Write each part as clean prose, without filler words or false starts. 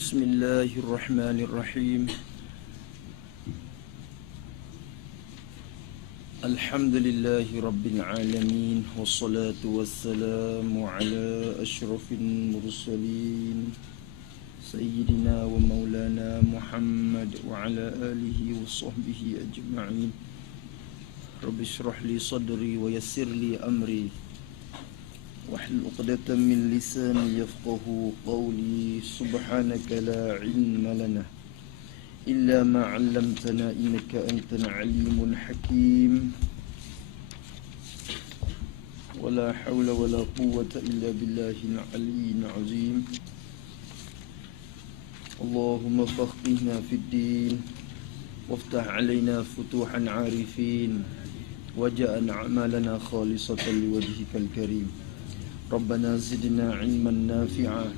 Bismillahirrahmanirrahim. Alhamdulillahi rabbil alamin. Wassalatu wassalamu ala ashrafil mursalin Sayyidina wa maulana Muhammad wa ala alihi wa sahbihi ajma'in. Rabbi shrah li sadri wa yassir li amri wahlul 'uqdatam min lisani yafqahu qawli. Subhanaka la 'ilma lana illa ma 'allamtana innaka antal 'alimul hakim. Wala hawla wala quwwata illa billahil 'aliyyil 'azim. Allahumma faqqihna fid din waftah 'alaina futuhan 'arifin waj'al 'amalana khalisatan liwajhikal karim. Rabbana zidna 'ilman nafi'a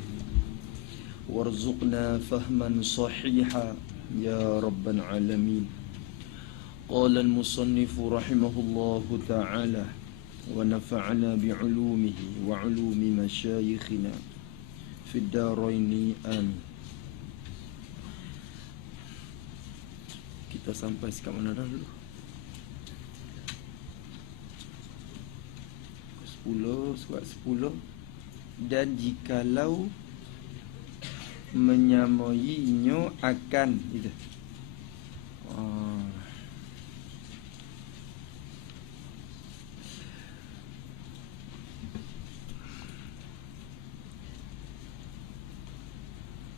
warzuqna fahman sahiha ya rabbal alamin. Qala al-musannifu rahimahullahu ta'ala wa nafa'ana bi'ulumihi wa 'ulumi masyayikhina fid daraini amin. Kita sampai sekat mana dah dulu? 10, surat 10. Dan jikalau menyamainya akan gitu.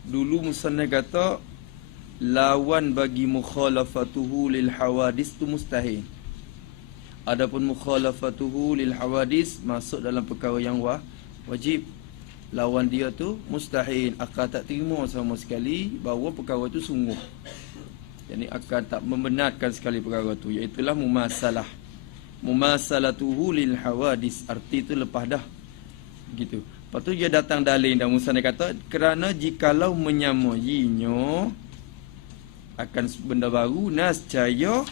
Dulu musannaf kata lawan bagi mukhalafatuhu lil hawadis tu mustahil. Adapun mukhalafatuhu lil hawadis masuk dalam perkara yang wajib. Lawan dia tu mustahil, akal tak terima sama sekali bahawa perkara tu sungguh. Jadi akal tak membenarkan sekali perkara tu, iaitu mumasalah. Mumasalatuhu lil hawadis, arti tu lepas dah. Gitu. Lepas tu dia datang dalil dan musannaf kata kerana jikalau menyamainya akan benda baru nascaya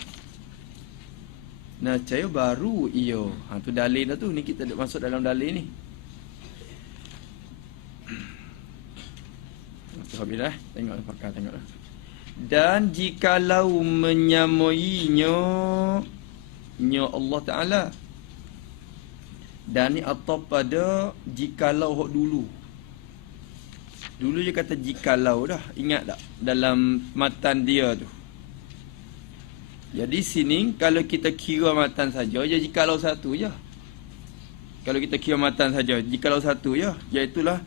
baru ia. Tu dalil dah tu. Ni kita dah masuk dalam dalil ni. Habis dah. Tengok pakar tengok dah. Dan jikalau menyamainya Allah Ta'ala. Dan ni atau pada jikalau hok dulu. Dulu dia kata jikalau dah. Ingat tak? Dalam matan dia tu. Jadi sini kalau kita kira matan saja, jadi jikalau satu je. Kalau kita kira matan saja, jikalau satu je, iaitulah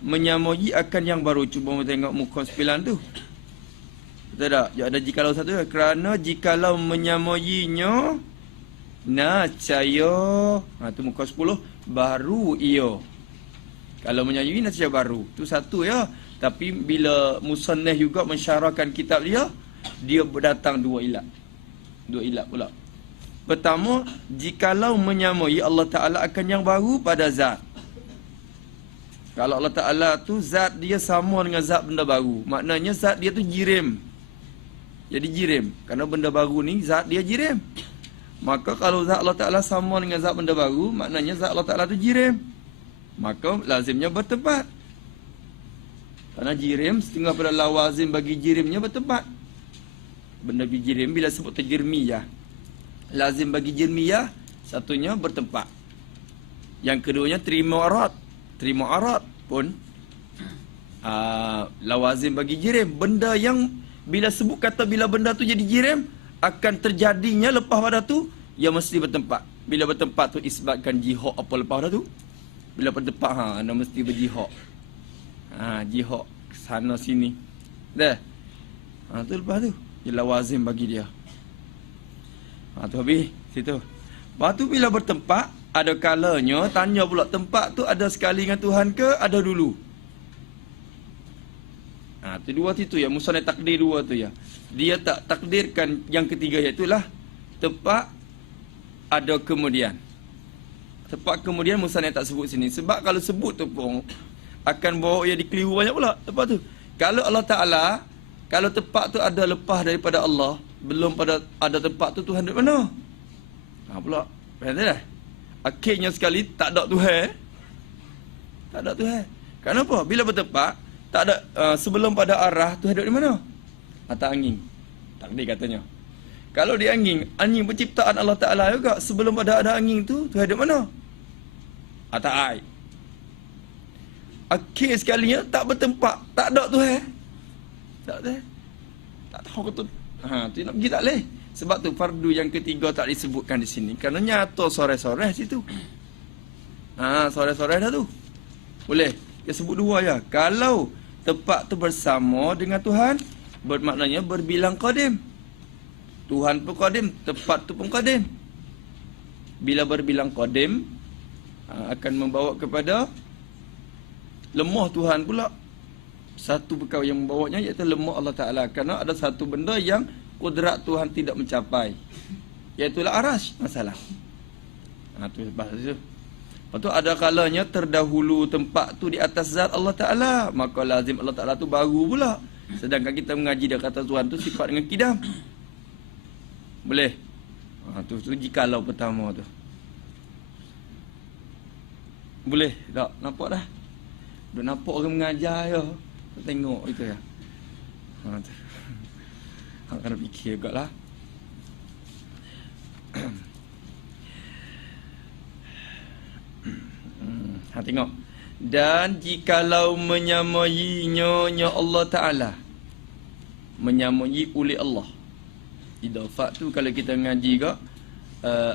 menyamai akan yang baru. Cuba tengok muka 9 tu. Betul tak? Ya ada jikalau satu je. Kerana jikalau menyamainya nascaya, tu muka 10, baru ia. Kalau menyamai nascaya baru, tu satu ya. Tapi bila musannaf juga mensyarahkan kitab dia berdatang dua ilat pula. Pertama, jikalau menyamai Allah Ta'ala akan yang baru pada zat. Kalau Allah Ta'ala tu zat dia sama dengan zat benda baru, maknanya zat dia tu jirim. Jadi jirim, kerana benda baru ni zat dia jirim. Maka kalau zat Allah Ta'ala sama dengan zat benda baru, maknanya zat Allah Ta'ala tu jirim. Maka lazimnya bertempat. Kerana jirim setengah pada lawazim bagi jirimnya bertempat. Benda jirim bila sebut terjirmiyah, lazim bagi jirmiyah satunya bertempat. Yang keduanya terima arat pun lawazim bagi jirim. Benda yang bila sebut kata bila benda tu jadi jirim akan terjadinya lepas pada tu, ia mesti bertempat. Bila bertempat tu isbatkan jihad apa lepas pada tu. Bila bertempat anda mesti berjihad. Jihad sana sini. Dah. Tu lepas tu ialah wazim bagi dia. Tu habis situ. Lepas tu bila bertempat, ada kalanya tanya pula tempat tu ada sekali dengan Tuhan ke ada dulu? Tu dua situ ya, musannaf takdir dua tu ya. Dia tak takdirkan yang ketiga, iaitu tempat ada kemudian. Tempat kemudian musannaf tak sebut sini. Sebab kalau sebut tu pun akan bawa ia dikeliru banyak pula tempat tu. Kalau Allah Ta'ala, kalau tempat tu ada lepas daripada Allah, belum pada ada tempat tu Tuhan di mana? Pula. Faham tak? Akhirnya sekali tak ada Tuhan. Tak ada Tuhan. Kenapa? Bila bertempat, Tak ada sebelum pada arah tu hidup di mana? Atas angin. Takdir katanya. Kalau di angin penciptaan Allah Ta'ala juga. Sebelum pada ada angin tu hidup mana? Atas air. Akhir sekalinya tak bertempat. Tak ada tu Tak ada. Tak tahu betul. Tu nak pergi tak boleh. Sebab tu fardu yang ketiga tak disebutkan di sini. Kerana nyata sore-sore situ. Sore-sore dah tu. Boleh. Dia sebut dua ya. Kalau tempat tu bersama dengan Tuhan, bermaknanya berbilang qadim. Tuhan pun qadim, tempat tu pun qadim. Bila berbilang qadim, akan membawa kepada lemah Tuhan pula. Satu perkara yang membawanya iaitu lemah Allah Ta'ala. Kerana ada satu benda yang kudrat Tuhan tidak mencapai, iaitulah arasy masalah. Tu bahasa tu. Lepas tu ada kalanya terdahulu tempat tu di atas zat Allah Ta'ala, maka lazim Allah Ta'ala tu baru pula. Sedangkan kita mengaji dia kata Tuhan tu sifat dengan kidam. Boleh? Tu jikalau pertama tu. Boleh? Tak? Nampak dah? Dah nampak orang mengajar ya. Tengok itu ya. Tu. Hang kena fikir juga lah. Tengok. Dan jikalau menyamainya Allah Ta'ala, menyamai oleh Allah. Idafat tu kalau kita ngaji ke,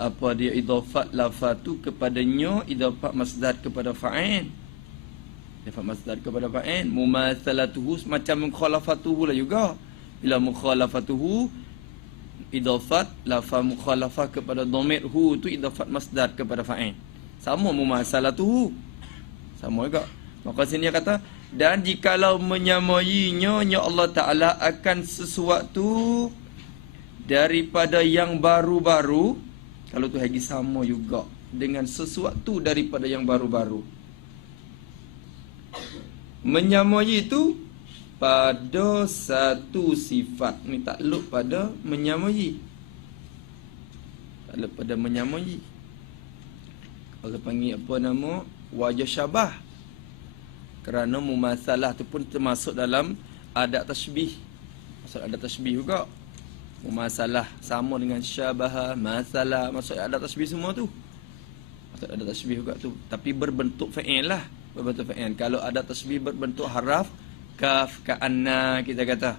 apa dia idafat lafaz tu kepadanya, idafat masdar kepada fa'il. Idafat masdar kepada fa'il. Mumatsalatuhu macam mukhalafatuhu lah juga. Bila mukhalafatuhu, idafat lafaz mukhalafah kepada dhamir hu tu idafat masdar kepada fa'il. Sama mumatsalatuhu. Sama juga. Maka sini dia kata, dan jikalau menyamainya Allah Ta'ala akan sesuatu daripada yang baru-baru, kalau tu lagi sama juga dengan sesuatu daripada yang baru-baru. Menyamai itu pada satu sifat. Ni takluk pada menyamai. Takluk pada menyamai. Kalau panggil apa nama? Wajah syabah. Kerana mumasalah tu pun termasuk dalam adat tasbih. Maksud adat tasbih juga. Mumasalah sama dengan syabah, masalah, maksud adat tasbih semua tu. Maksud adat tasbih juga tu. Tapi berbentuk fa'il lah. Berbentuk fa'il. Kalau adat tasbih berbentuk haraf, kaf, ka'anna kita kata.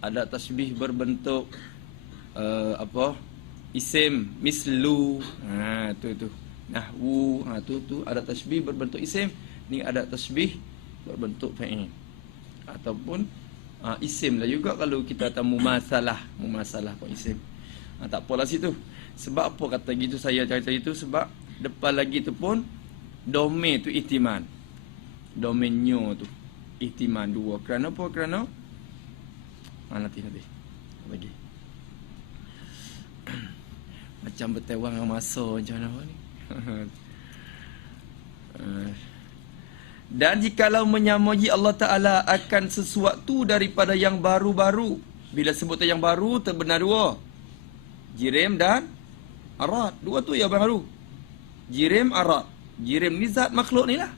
Adat tasbih berbentuk isim, mislu. Tu. Nahwu, tu adat tasbih berbentuk isim. Ni adat tasbih berbentuk fa'il. Ataupun isim lah juga kalau kita kata mumasalah pun isim. Tak apalah situ. Sebab apa kata gitu saya cerita itu? Sebab depan lagi tu pun domain tu ihtiman. Domainnya tu ihtiman dua. Kerana apa? Kerana nanti lagi. Macam bertewang dengan masa macam mana ni. Dan jikalau menyamai Allah Ta'ala akan sesuatu daripada yang baru-baru. Bila sebutan yang baru terbenar dua, jirim dan arad. Dua tu yang baru. Jirim, arad. Jirim ni zat makhluk ni lah.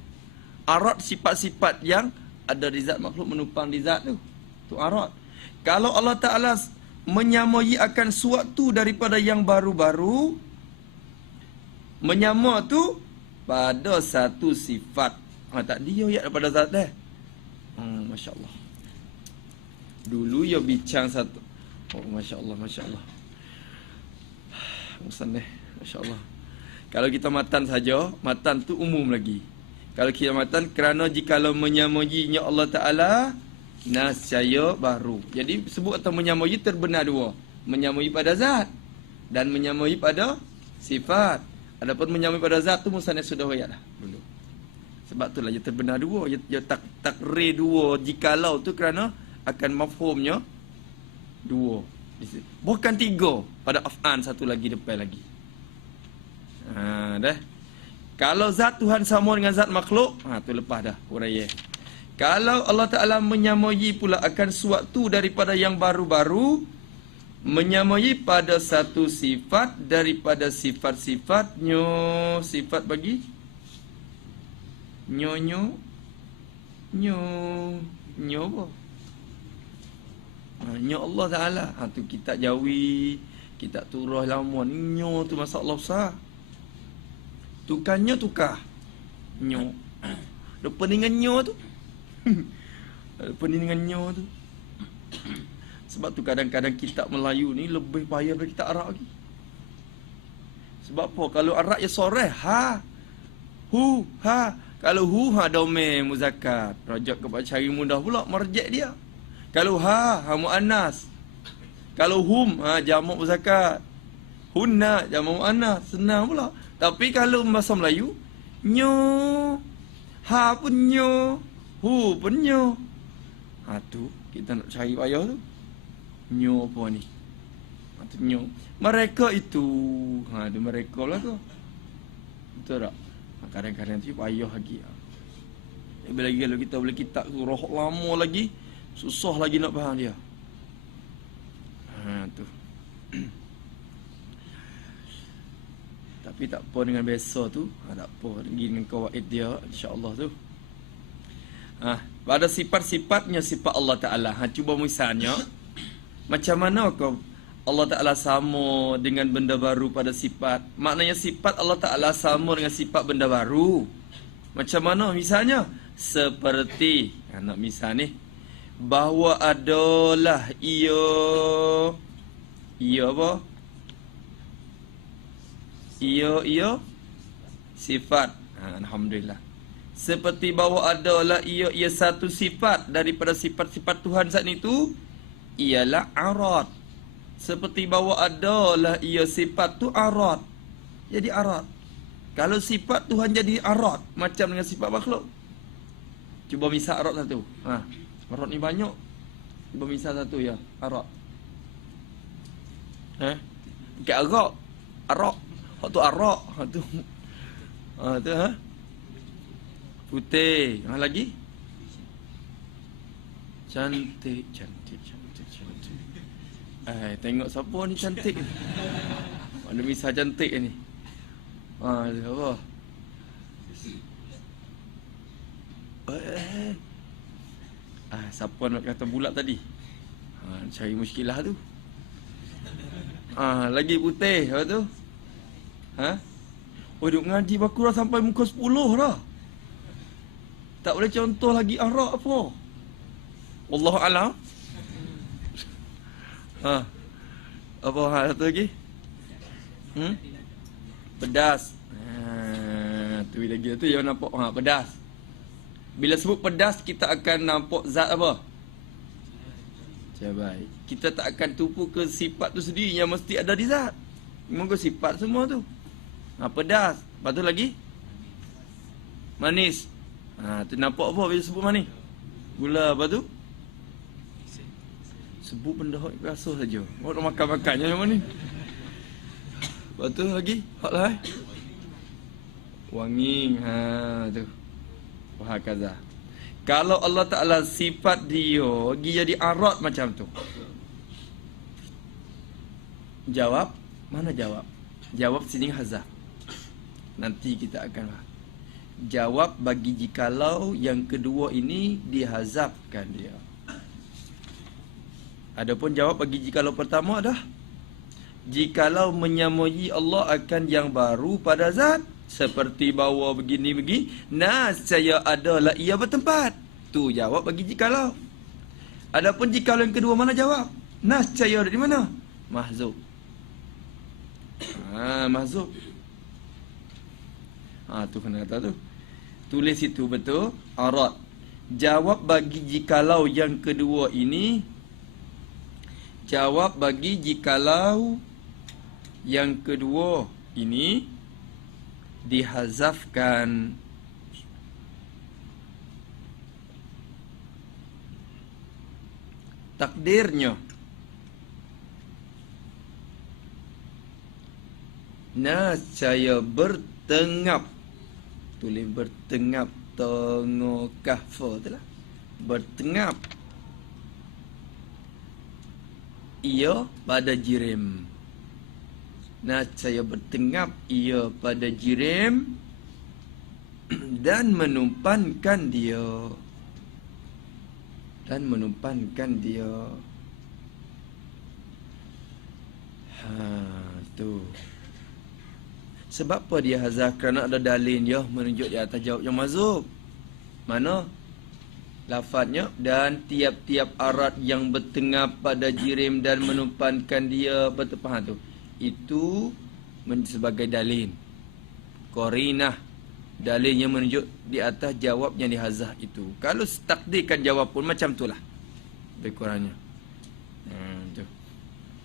Arad sifat-sifat yang ada di zat makhluk menupang di zat tu. Tu arad. Kalau Allah Ta'ala menyamai akan suatu daripada yang baru-baru, menyama tu pada satu sifat. Tak dia ya daripada zat dah. Masya Allah. Dulu ya bincang satu. Masya Allah. Bosan deh. Masya Allah. Kalau kita matan saja, matan tu umum lagi. Kalau kita matan, kerana jikalau menyamainya Allah Ta'ala, nascaya baru. Jadi sebut atau menyamai terbenar dua. Menyamai pada zat dan menyamai pada sifat. Adapun menyamai pada zat tu musannaf sudah ayat dah dulu. Sebab itulah dia terbenar dua, dia takrir dua jikalau tu kerana akan mafhumnya dua. Bukan tiga pada af'an, satu lagi depan lagi. Dah. Kalau zat Tuhan sama dengan zat makhluk, tu lepas dah huraian. Kalau Allah Ta'ala menyamai pula akan suatu daripada yang baru-baru, menyamai pada satu sifat daripada sifat-sifatnya. Sifat bagi nyo Nyo apa? Nyo Allah Ta'ala. Tu kitab Jawi, kitab Turah Lamuan. Nyo tu masalah besar. Tukarnya tukar. Nyo. Lepas dengan nyo tu. Lepas dengan nyo tu. Sebab tu kadang-kadang kitab Melayu ni lebih payah daripada kitab Arab lagi. Sebab apa? Kalau Arab ya soreh, ha. Hu, ha. Kalau hu, ha domain muzakkar. Rajak kepada cari mudah pula marjek dia. Kalau ha muannas. Kalau hum, ha jamak muzakkar. Hunna jamak muannas, senang pula. Tapi kalau bahasa Melayu, nyo, ha pun nyo, hu pun nyo. Tu kita nak cari payah tu. Nyo apa ni? Tu nyo. Mereka itu, tu mereka lah tu. Betul tak? Kadang-kadang tu payah lagi. Lebih lagi kalau kita boleh kitab surah lama lagi, susah lagi nak faham dia. Tu. Tapi tak apa dengan biasa tu, tak apa lagi dengan kawaid dia, insya-Allah tu. Pada sifat-sifatnya sifat Allah Ta'ala. Cuba misalnya, macam mana kau Allah Ta'ala sama dengan benda baru pada sifat? Maknanya sifat Allah Ta'ala sama dengan sifat benda baru. Macam mana misalnya? Seperti, nak misal ni, bahawa adalah ia apa? Ia sifat. Alhamdulillah. Seperti bahawa adalah ia satu sifat daripada sifat-sifat Tuhan saat itu, ialah arad. Seperti bahawa adalah ia sifat tu arad. Jadi arad. Kalau sifat Tuhan jadi arad, macam dengan sifat makhluk. Cuba misal arad satu. Arad ni banyak. Cuba misal satu ya, arad. Bukan arak. Arak. Hak tu arak. Hak tu. Tu putih. Lagi? Cantik. Tengok siapa ni cantik ni. Mana misal cantik ni. Apa? Siapa nak kata bulat tadi? Cari muskilah tu. Lagi putih. Apa tu? Duk ngaji Baqarah sampai muka 10 dah. Tak boleh contoh lagi arak apa? Wallahu a'lam. Apa hal satu lagi? Pedas. Tu lagi tu yang nampak pedas. Bila sebut pedas, kita akan nampak zat apa? Cabai. Kita tak akan tumpu ke sifat tu sendiri yang mesti ada di zat. Moga sifat semua tu. Pedas. Lepas tu lagi? Manis. Tu nampak apa bila sebut manis? Gula. Apa tu? Sebut benda hak biasa saja. Orang makan-makannya yang mana ni? Lepas tu lagi? Hak lah wangi. Tu. Wahakaza. Kalau Allah Ta'ala sifat dia pergi jadi arad macam tu. Jawab? Mana jawab? Jawab sini hazaf. Nanti kita akan jawab bagi jikalau yang kedua ini dihazafkan dia. Adapun jawab bagi jikalau pertama dah, jikalau menyamai Allah akan yang baru pada zat, seperti bahawa begini-begini, nascaya adalah ia bertempat. Tu jawab bagi jikalau. Adapun jikalau yang kedua, mana jawab? Nascaya dari mana? Mahzub. Mahzub. Tu kena kata tu. Tulis itu betul. Arad. Jawab bagi jikalau yang kedua ini. Jawab bagi jikalau yang kedua ini dihazafkan. Takdirnya nascaya bertengap. Tulis bertengap. Tengok kahfa tu lah. Bertengap ia pada jirim. Nascaya bertengap ia pada jirim dan menumpankan dia. dan menumpankan dia. Tu. Sebab apa dia hazah? Kerana ada dalil dia menunjuk di atas jawab yang mazhub. Mana? Lafaznya dan tiap-tiap arat yang bertengah pada jirim dan menumpankan dia bertepahan tu. Itu sebagai dalil. Qarinah. Dalil yang menunjuk di atas jawab yang dihazah itu. Kalau takdirkan jawab pun macam itulah. Lebih kurangnya. Tu.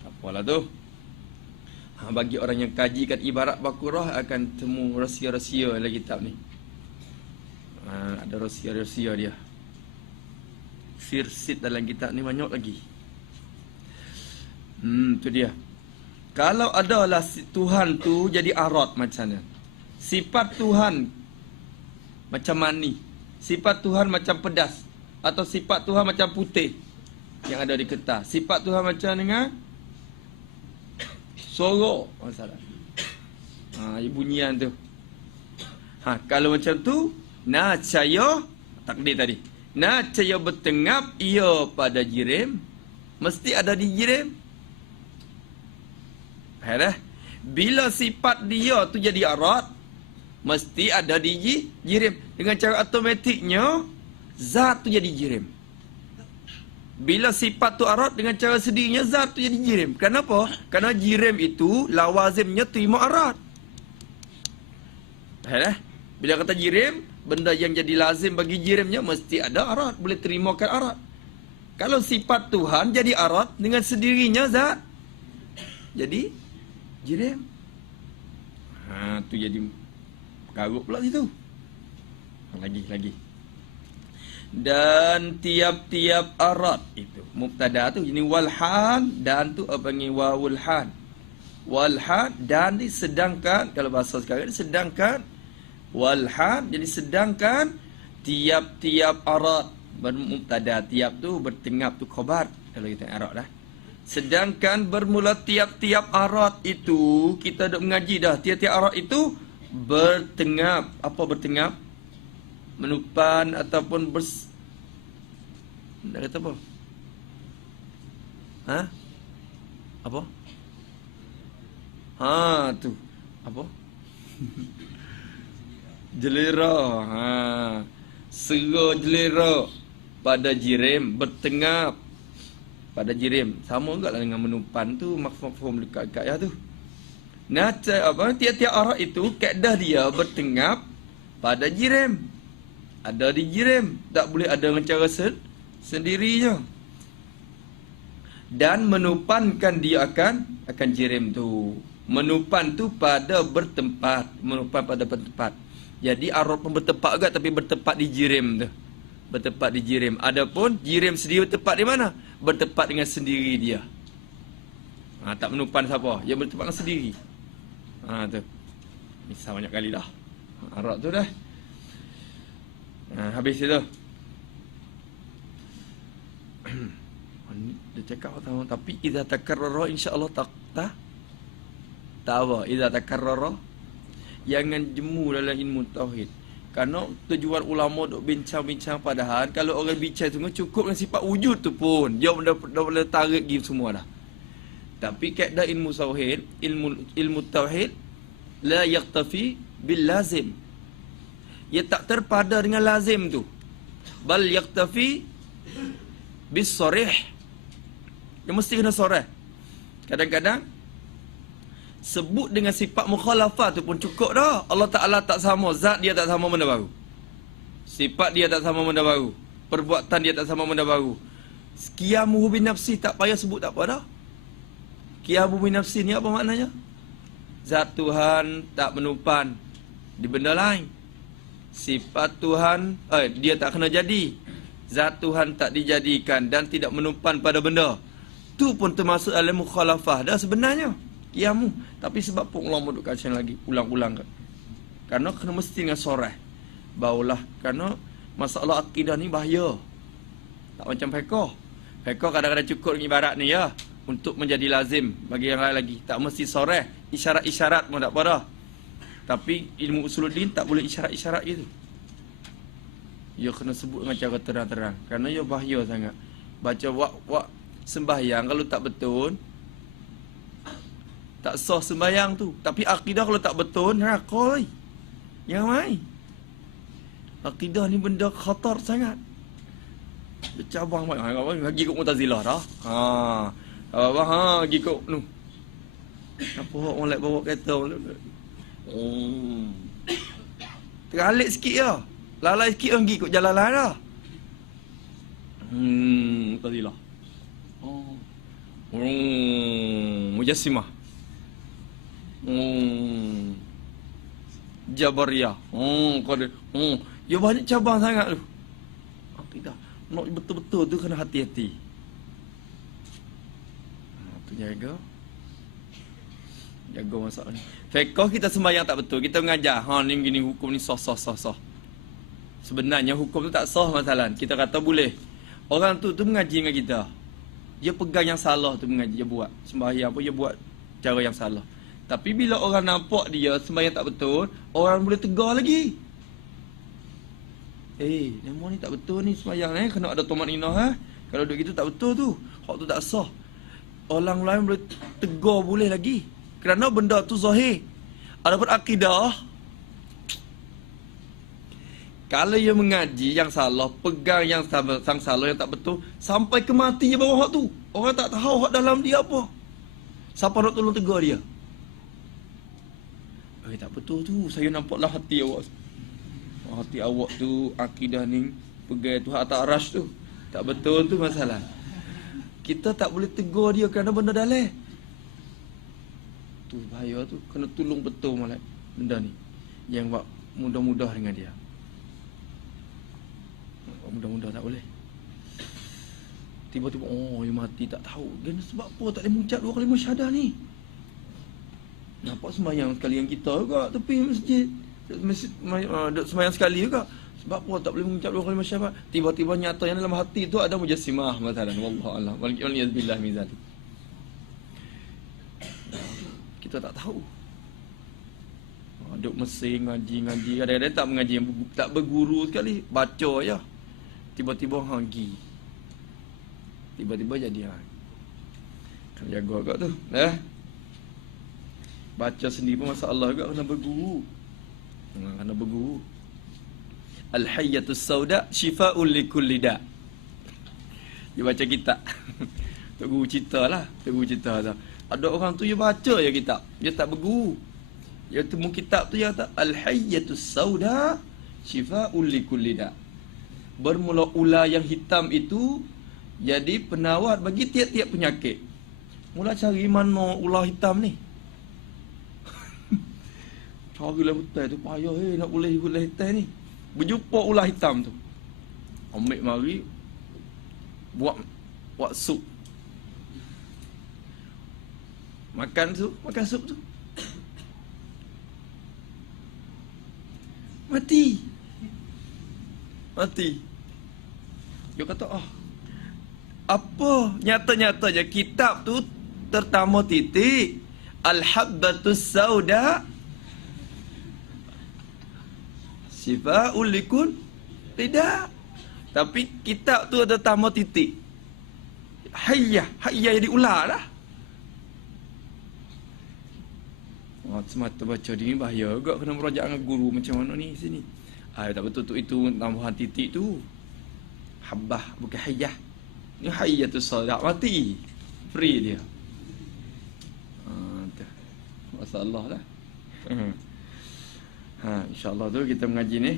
Tak apalah tu. Bagi orang yang kajikan ibarat bakurah akan temu rahsia-rahsia dalam kitab ni. Ada rahsia-rahsia dia. Firsit dalam kitab ni banyak lagi. Tu dia. Kalau adalah Tuhan tu jadi arat macam mana? Sifat Tuhan macam mani, sifat Tuhan macam pedas, atau sifat Tuhan macam putih yang ada di kertas. Sifat Tuhan macam dengan sorok masalah. Bunyian tu. Kalau macam tu, nacaya takdir tadi. Nacaya bertengap ia pada jirim, mesti ada di jirim. Faham? Bila sifat dia tu jadi arat, mesti ada di jirim. Dengan cara automatiknya zat tu jadi jirim. Bila sifat tu arat, dengan cara sendirinya zat tu jadi jirim. Kenapa? Kerana jirim itu lawazimnya terima arat. Bila kata jirim, benda yang jadi lazim bagi jirimnya mesti ada arat, boleh terimakan arat. Kalau sifat Tuhan jadi arat, dengan sendirinya zat jadi jirim. Tu jadi karut pula situ. Lagi. Dan tiap-tiap arat itu mubtada tu ini walhan, dan tu apa panggil wawul han. Walhan dan disedangkan, kalau bahasa sekarang sedangkan, walhan jadi sedangkan tiap-tiap arat bermubtada, tiap tu bertengap tu khabar kalau kita arat dah. Sedangkan bermula tiap-tiap arat itu, kita dah mengaji dah, tiap-tiap arat itu bertengap. Apa bertengap? Menupan ataupun nak kata apa? Apa? Tu. Apa? Jelera. Sera jelera pada jirim bertengap pada jirim. Sama juga lah dengan menupan tu, mafhum dekat-dekat ya tu. Tiap-tiap arat itu kaedah dia bertengap pada jirim. Ada di jirim, tak boleh ada dengan cara sendirinya. Dan menupankan dia akan jirim tu. Menupan tu pada bertempat, menupan pada bertempat. Jadi arat pun bertempat juga, tapi bertempat di jirim tu. Bertempat di jirim. Adapun jirim sendiri bertempat di mana? Bertempat dengan sendiri dia. Tak menupan siapa? Dia bertempat dengan sendiri. Tu. Misal banyak kali dah. Arat tu dah. Habis itu. Dia cakap tahu, tapi idza takarrara insya-Allah tak apa. Idza takarrara, jangan jemu dalam ilmu tauhid. Kerana tujuan ulama duk bincang-bincang, padahal kalau orang bincang sungguh cukup dengan sifat wujud tu pun dia dah boleh tarik game semua dah. Tapi kaedah ilmu tauhid, ilmu tauhid la yaktafi bil lazim. Ia tak terpada dengan lazim tu. Bal yaktafi bis sarih. Dia mesti kena sarih. Kadang-kadang sebut dengan sifat mukhalafah tu pun cukup dah. Allah Ta'ala tak sama, zat dia tak sama, benda baru. Sifat dia tak sama, benda baru. Perbuatan dia tak sama, benda baru. Qiyamuhu bin nafsi tak payah sebut, tak apa dah. Qiyamuhu bin nafsi ni apa maknanya? Zat Tuhan tak menupan di benda lain. Sifat Tuhan dia tak kena jadi. Zat Tuhan tak dijadikan dan tidak menupan pada benda. Tu pun termasuk dalam mukhalafah dah sebenarnya. Qiyamu. Tapi sebab pun ulama duk kajian lagi, ulang-ulang kan. Kerana kena mesti dengan sorah. Barulah, kerana masalah akidah ni bahaya. Tak macam fiqh. Fiqh kadang-kadang cukup dengan ibarat ni ya, untuk menjadi lazim bagi yang lain lagi. Tak mesti sorah. Isyarat-isyarat pun tak apa dah. Tapi ilmu usuluddin tak boleh isyarat-isyarat gitu. Ya kena sebut dengan cara terang-terang. Kerana ya bahaya sangat. Baca wak sembahyang kalau tak betul, tak sah sembahyang tu. Tapi akidah kalau tak betul, neraka. Yang mai. Akidah ni benda khatar sangat. Bercabang banyak. Lagi ikut Mu'tazilah dah. Lagi ikut nu. Apa hak molek bawa kereta. Teralik sikit ya. Lalai sikit pergi ikut jalan lain dah. Mu'tazilah. Mujassimah. Jabariyah. Qadar. Ya banyak cabang sangat tu. Akidah. Nak betul-betul tu kena hati-hati. Tu jaga. Jaga masalah ni. Fiqh kita sembahyang tak betul. Kita mengajar. Ni gini hukum ni sah. Sebenarnya hukum tu tak sah masalah. Kita kata boleh. Orang tu mengaji dengan kita. Dia pegang yang salah tu mengaji. Dia buat. Sembahyang pun dia buat cara yang salah. Tapi bila orang nampak dia sembahyang tak betul, orang boleh tegar lagi. Nama ni tak betul ni sembahyang ni. Kena ada tumaninah. Kalau duk gitu tak betul tu. Hak tu tak sah. Orang lain boleh tegar boleh lagi. Kerana benda tu zahir. Adapun akidah, kalau dia mengaji yang salah, pegang yang salah yang tak betul, sampai ke mati je bawa hak tu. Orang tak tahu hak dalam dia apa. Siapa nak tolong tegur dia? Tak betul tu. Saya nampaklah hati awak. Hati awak tu akidah ni pegang tu hak tak arash tu. Tak betul tu masalah. Kita tak boleh tegur dia kerana benda dalil. Tu bahaya tu. Kena tolong betul malah benda ni. Yang buat mudah-mudah dengan dia. Mudah-mudah tak boleh. Tiba-tiba dia mati tak tahu. Dia sebab apa tak boleh mengucap 2 kalimah syahadah ni? Nampak sembahyang sekali yang kita juga tepi masjid. Sembahyang sekali juga. Sebab apa tak boleh mengucap 2 kalimah syahadah? Tiba-tiba nyata yang dalam hati tu ada mujassimah masalah. Wallahu a'lam. Waliyazbillah min zalik. Kita tak tahu. Duk mesin ngaji. Kadang-kadang tak mengaji, tak berguru sekali. Baca je. Tiba-tiba hagi. Tiba-tiba jadi kena jaga agak tu. Baca sendiri pun masalah agak kena berguru. Kena berguru. Al-hayyatus sauda shifa'un likulli da'. Dia baca kitab. Tok guru cerita lah. Ada orang tu dia baca je kitab. Dia tak berguru. Dia temu kitab tu dia kata Al-hayyatus sauda shifa'un likulli da'. Bermula ular yang hitam itu jadi penawar bagi tiap-tiap penyakit. Mula cari mana ular hitam ni. Carilah hutan tu payah nak boleh ular hitam ni. Berjumpa ular hitam tu. Ambil mari buat sup. Makan sup tu. Mati. Dia kata, apa? Nyata-nyata je kitab tu tertama titik Al-habbatus sauda Shifa'ul likul tidak. Tapi kitab tu ada tama titik Hayyah jadi ular lah. Semata baca ni bahaya juga. Kena merajak dengan guru macam mana ni sini. Tak betul tu, itu tambahan titik tu habbah bukan hayyah. Ni hayyatus sauda mati. Free dia. Masalah lah. InsyaAllah tu kita mengaji ni.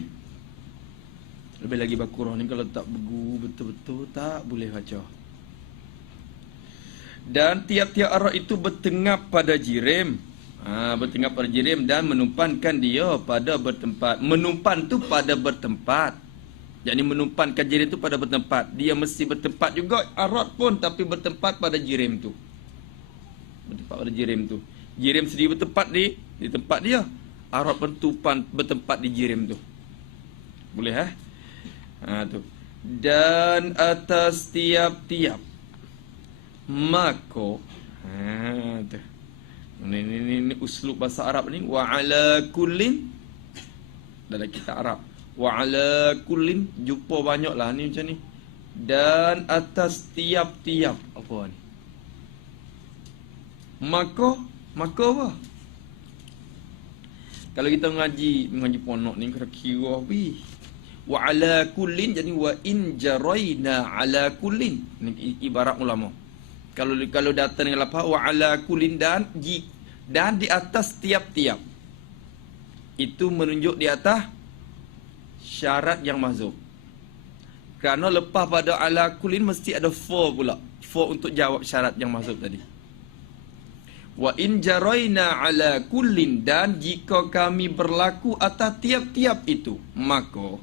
Lebih lagi Baqarah ni kalau tak berguru betul-betul tak boleh baca. Dan tiap-tiap arah itu bertengap pada jirim. Bertengap pada jirim dan menumpankan dia pada bertempat. Menumpan tu pada bertempat. Jadi menumpankan jirim tu pada bertempat. Dia mesti bertempat juga arat pun, tapi bertempat pada jirim tu. Bertempat pada jirim tu. Jirim sendiri bertempat di tempat dia. Arat pentupan bertempat di jirim tu. Boleh tu. Dan atas tiap-tiap maka tu. Ini uslub bahasa Arab ni. Wa ala kullin dalam kitab Arab. Wa ala kullin, jumpa banyaklah ni macam ni. Dan atas tiap-tiap apa ni? Maka apa? Kalau kita mengaji ponok ni kena kira pi. Wa ala kullin, jadi wa in jaraina ala kullin. Ni ibarat ulama. Kalau datang dengan lafaz wa ala kullin dan di atas tiap-tiap. Itu menunjuk di atas syarat yang mahzuf. Kerana lepas pada ala kullin mesti ada for pula. For untuk jawab syarat yang mahzuf tadi. Wa in jaraina ala kullin, dan jika kami berlaku atas tiap-tiap itu, maka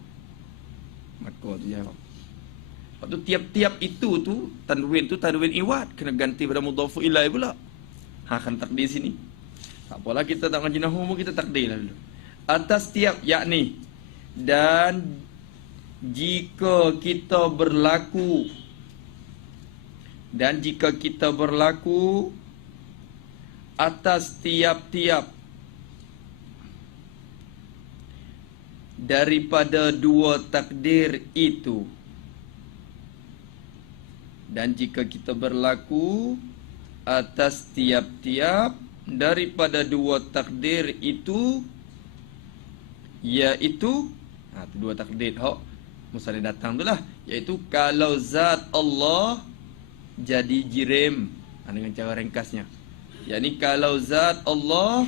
tu jawab. Lepas tu tiap-tiap itu tu tanwin iwad, kena ganti pada mudhafu ilaih pula. Kan takdir sini. Tak apalah, kita tak ngaji nahwu, kita takdir lah dulu. Atas tiap, yakni dan jika kita berlaku atas tiap-tiap daripada dua takdir itu, dan jika kita berlaku atas tiap-tiap daripada dua takdir itu, iaitu dua takdir musalli datang tu lah, iaitu kalau zat Allah jadi jirim, dengan cara ringkasnya. Yani kalau zat Allah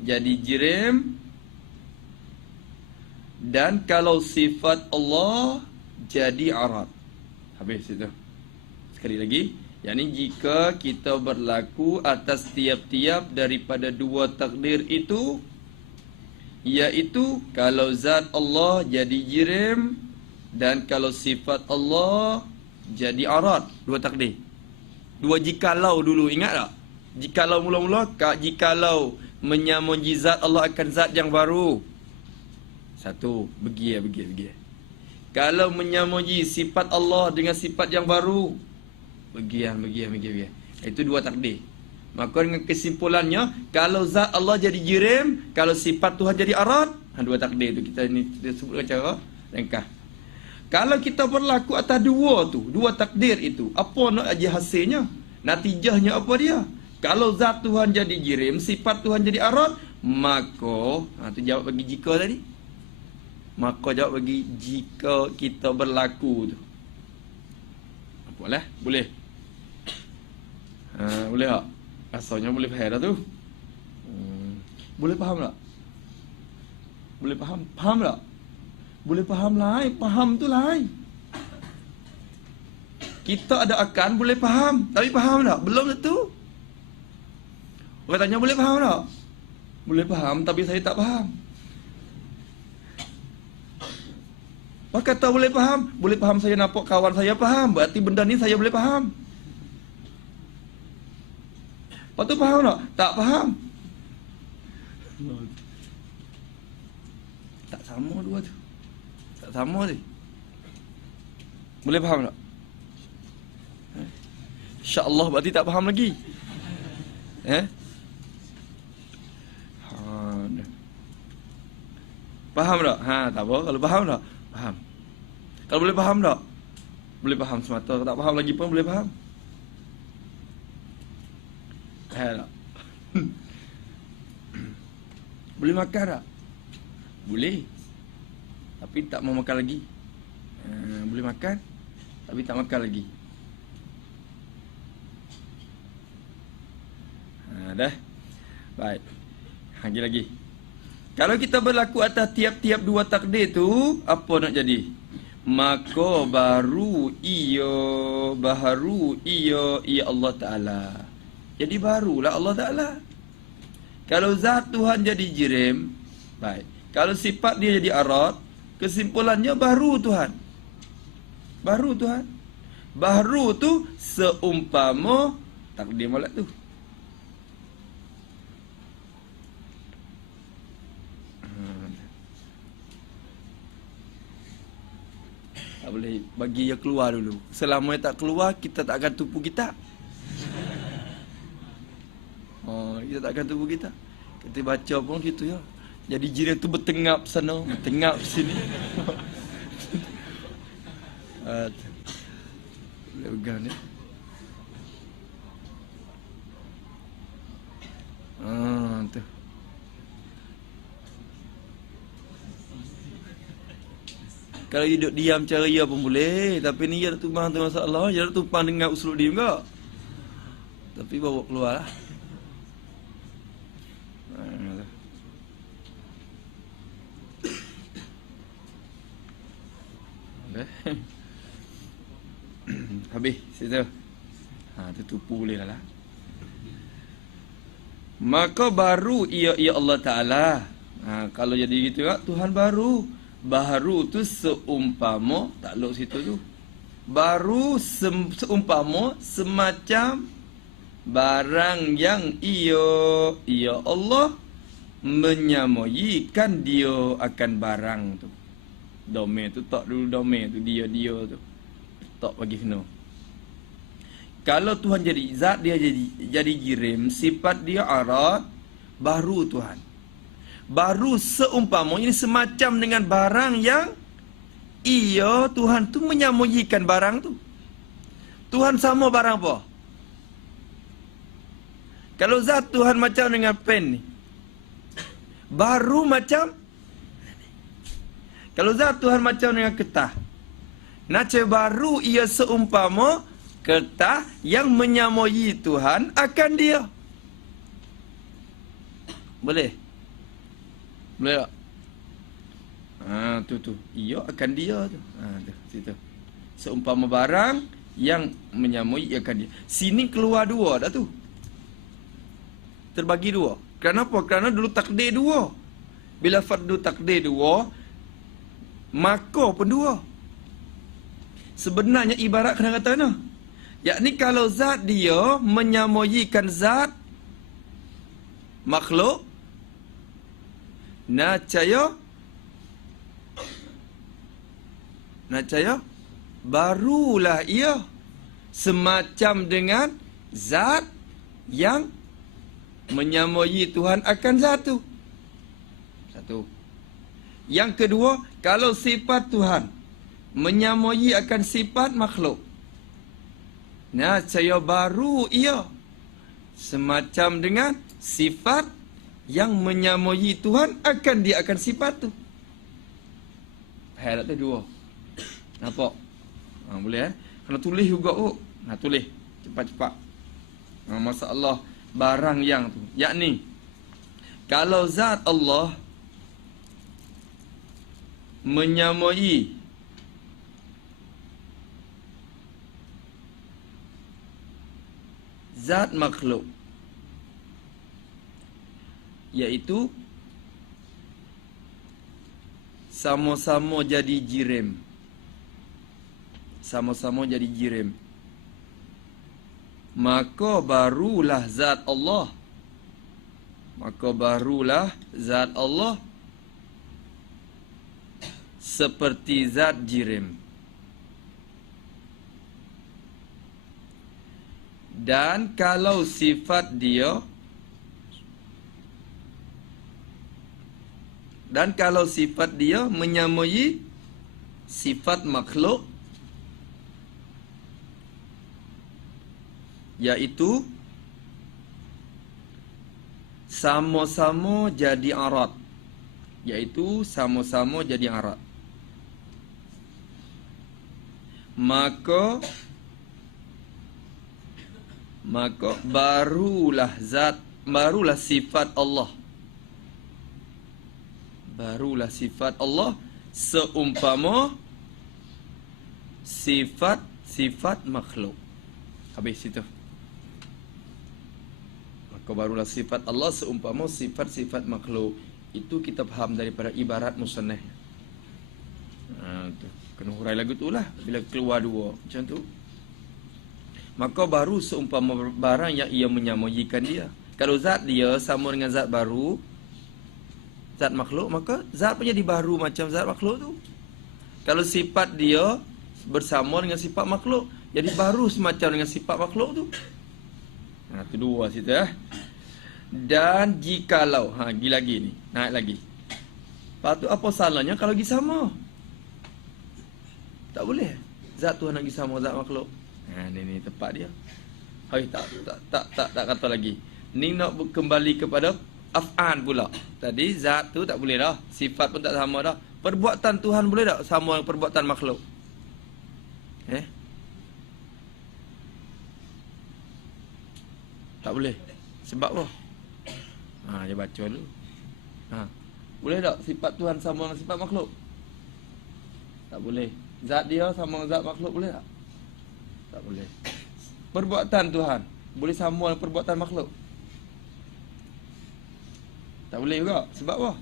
jadi jirim, dan kalau sifat Allah jadi arad. Habis itu. Sekali lagi, yani jika kita berlaku atas tiap-tiap daripada dua takdir itu, iaitu kalau zat Allah jadi jirim, dan kalau sifat Allah jadi arad. Dua takdir. Dua jikalau dulu, ingat tak? Jikalau mula-mula, jikalau menyamuji zat Allah akan zat yang baru. Satu, begi. Kalau menyamuji sifat Allah dengan sifat yang baru, begi. Itu dua takdir. Maka dengan kesimpulannya, kalau zat Allah jadi jirim, kalau sifat Tuhan jadi arad, dua takdir tu kita sebut dengan cara ringkas. Kalau kita berlaku atas dua takdir itu, apa nak aja hasilnya? Natijahnya apa dia? Kalau zat Tuhan jadi jirim, sifat Tuhan jadi arad, maka tu jawab bagi jika tadi. Maka jawab bagi jika kita berlaku tu. Apalah, boleh. Boleh tak? Asalnya boleh faham dah tu. Boleh faham tak? Boleh faham? Faham tak? Boleh faham lain, faham tu lain. Kita ada akan boleh faham, tapi faham tak? Belum tentu. Orang tanya boleh faham tak? Boleh faham, tapi saya tak faham. Orang kata boleh faham saya nampak kawan saya faham, berarti benda ni saya boleh faham. Lepas tu faham tak? Tak faham. Tak sama dua tu. Tak sama ni. Boleh faham tak? InsyaAllah berarti tak faham lagi. Faham tak? Tak apa. Kalau faham tak? Faham. Kalau boleh faham tak? Boleh faham semata. Kalau tak faham lagi pun boleh faham. Tak? Boleh makan tak? Boleh. Tapi tak mau makan lagi. Boleh makan, tapi tak makan lagi. Dah. Baik. Lagi. Kalau kita berlaku atas tiap-tiap dua takdir tu, apa nak jadi? Maka baru ia Allah Ta'ala. Jadi barulah Allah Ta'ala. Kalau zat Tuhan jadi jirim, baik. Kalau sifat dia jadi arad, kesimpulannya baru Tuhan. Baru Tuhan. Baru tu seumpama takdir malak tu. Tak boleh bagi dia keluar dulu. Selama dia tak keluar, kita tak akan tupu kita. Kita tak akan tupu kita. Kita baca pun gitu ya. Jadi jiran tu bertengap sana, bertengap sini. Boleh pegang ni. Tu. Kalau hidup diam ceria pun boleh, tapi ni dia nak tumpang tu masalah, dia nak tumpang dengan usul dia juga. Tapi bawa keluar lah. Habis situ. Tutupu boleh lah. Maka baru ia Allah Ta'ala. Kalau jadi gitu kan, Tuhan baru. Baru tu seumpama, takluk situ tu. Baru seumpama semacam barang yang ia Allah menyamaikan dia akan barang tu. Domain tu tak dulu domain tu, dia tu. Tak bagi kena. Kalau Tuhan jadi zat, dia jadi jirim, sifat dia arat, baru Tuhan. Baru seumpama, ini semacam dengan barang yang Tuhan tu menyamaikan barang tu. Tuhan sama barang apa? Kalau zat Tuhan macam dengan pen ni, baru macam. Kalau zat Tuhan macam dengan ketah, nace baru ia seumpama ketah yang menyamai Tuhan akan dia. Boleh? Boleh tak? Tu. Ia akan dia tu. Tu, situ. Seumpama barang yang menyamai akan dia. Sini keluar dua dah tu. Terbagi dua. Kenapa? Kerana dulu takdir dua. Bila fardu takdir dua, maka pun dua. Sebenarnya ibarat kena kata mana? Yakni kalau zat dia menyamaikan zat makhluk, Nacaya barulah ia semacam dengan zat yang menyamai Tuhan akan zat tu. Satu. Yang kedua, kalau sifat Tuhan menyamai akan sifat makhluk, nacaya baru ia semacam dengan sifat yang menyamai Tuhan akan dia akan sifat tu. Hal tu dua. Nampak? Boleh Kena tulis juga tulis cepat-cepat. Masalah barang yang tu. Yakni kalau zat Allah menyamai zat makhluk, iaitu sama-sama jadi jirim. Sama-sama jadi jirim. Maka barulah zat Allah. Seperti zat jirim. Dan kalau sifat dia menyamai sifat makhluk, iaitu sama-sama jadi arat. Maka barulah sifat Allah. Seumpama sifat makhluk. Habis itu. Maka barulah sifat Allah seumpama sifat makhluk. Itu kita faham daripada ibarat musannaf. Kena hurai lagu tu lah. Bila keluar dua macam tu, maka baru seumpama barang yang ia menyamaikan dia. Kalau zat dia sama dengan zat baru, zat makhluk, maka zat punya jadi baru macam zat makhluk tu. Kalau sifat dia bersama dengan sifat makhluk, jadi baru semacam dengan sifat makhluk tu. Itu dua situ. Dan jikalau, lagi ni, naik lagi. Lepas tu apa salahnya kalau pergi sama? Tak boleh. Zat Tuhan nak pergi sama zat makhluk. Ni tepat dia. Hai tak kata lagi. Ni nak kembali kepada af'an pula. Tadi zat tu tak boleh dah. Sifat pun tak sama dah. Perbuatan Tuhan boleh tak sama dengan perbuatan makhluk? Tak boleh. Sebab apa? Dia baca dulu. Boleh tak sifat Tuhan sama dengan sifat makhluk? Tak boleh. Zat dia sama dengan zat makhluk boleh tak? Tak boleh. Perbuatan Tuhan boleh sama dengan perbuatan makhluk? Tak boleh juga. Sebab apa?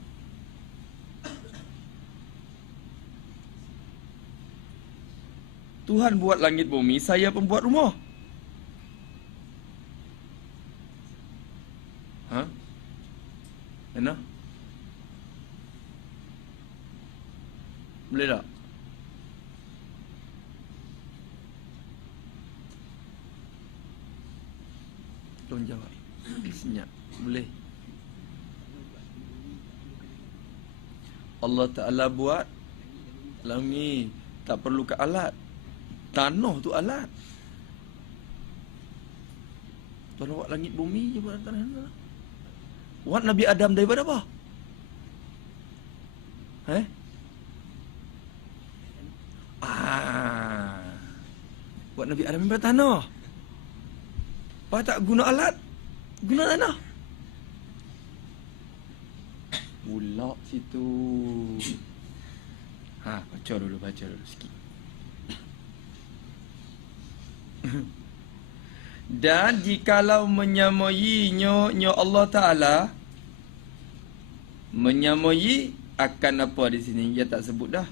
Tuhan buat langit bumi, saya pun buat rumah. Mana? Boleh tak? Tolong jawab. Senyap. Boleh. Allah Ta'ala buat langit, tak perlu ke alat. Tanah tu alat. Tuhan buat langit bumi je buat tanah. Buat Nabi Adam daripada apa? Buat Nabi Adam daripada tanah. Apa tak guna alat? Guna tanah. Pula situ. Baca dulu sikit. Dan jikalau menyamai nyo Allah Ta'ala, menyamai akan apa di sini? Dia tak sebut dah.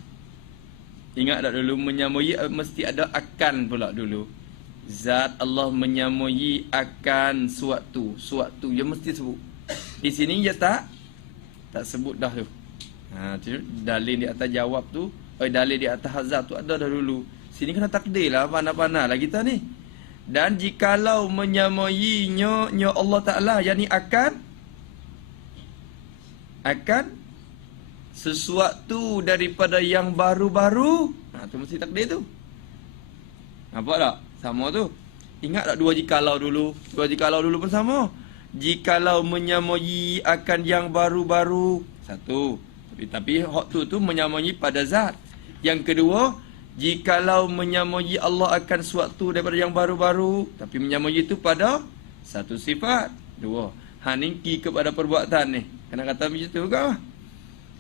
Ingat tak dulu menyamai mesti ada akan pula dulu. Zat Allah menyamai akan suatu. Suatu dia mesti sebut. Di sini dia tak sebut dah tu. Dalil di atas jawab tu, dalil di atas hazab tu ada dah dulu. Sini kena takdir lah, panah-panah lah kita ni. Dan jikalau menyamai nyo Allah Ta'ala, yakni akan sesuatu daripada yang baru-baru. Tu mesti takdir tu. Nampak tak? Sama tu. Ingat tak dua jikalau dulu? Dua jikalau dulu pun sama. Jikalau menyamai akan yang baru-baru. Satu. Tapi hak tu menyamai pada zat. Yang kedua, jikalau menyamai Allah akan suatu daripada yang baru-baru, tapi menyamai itu pada satu sifat. Dua. Ni kepada perbuatan ni. Kena kata macam tu ke?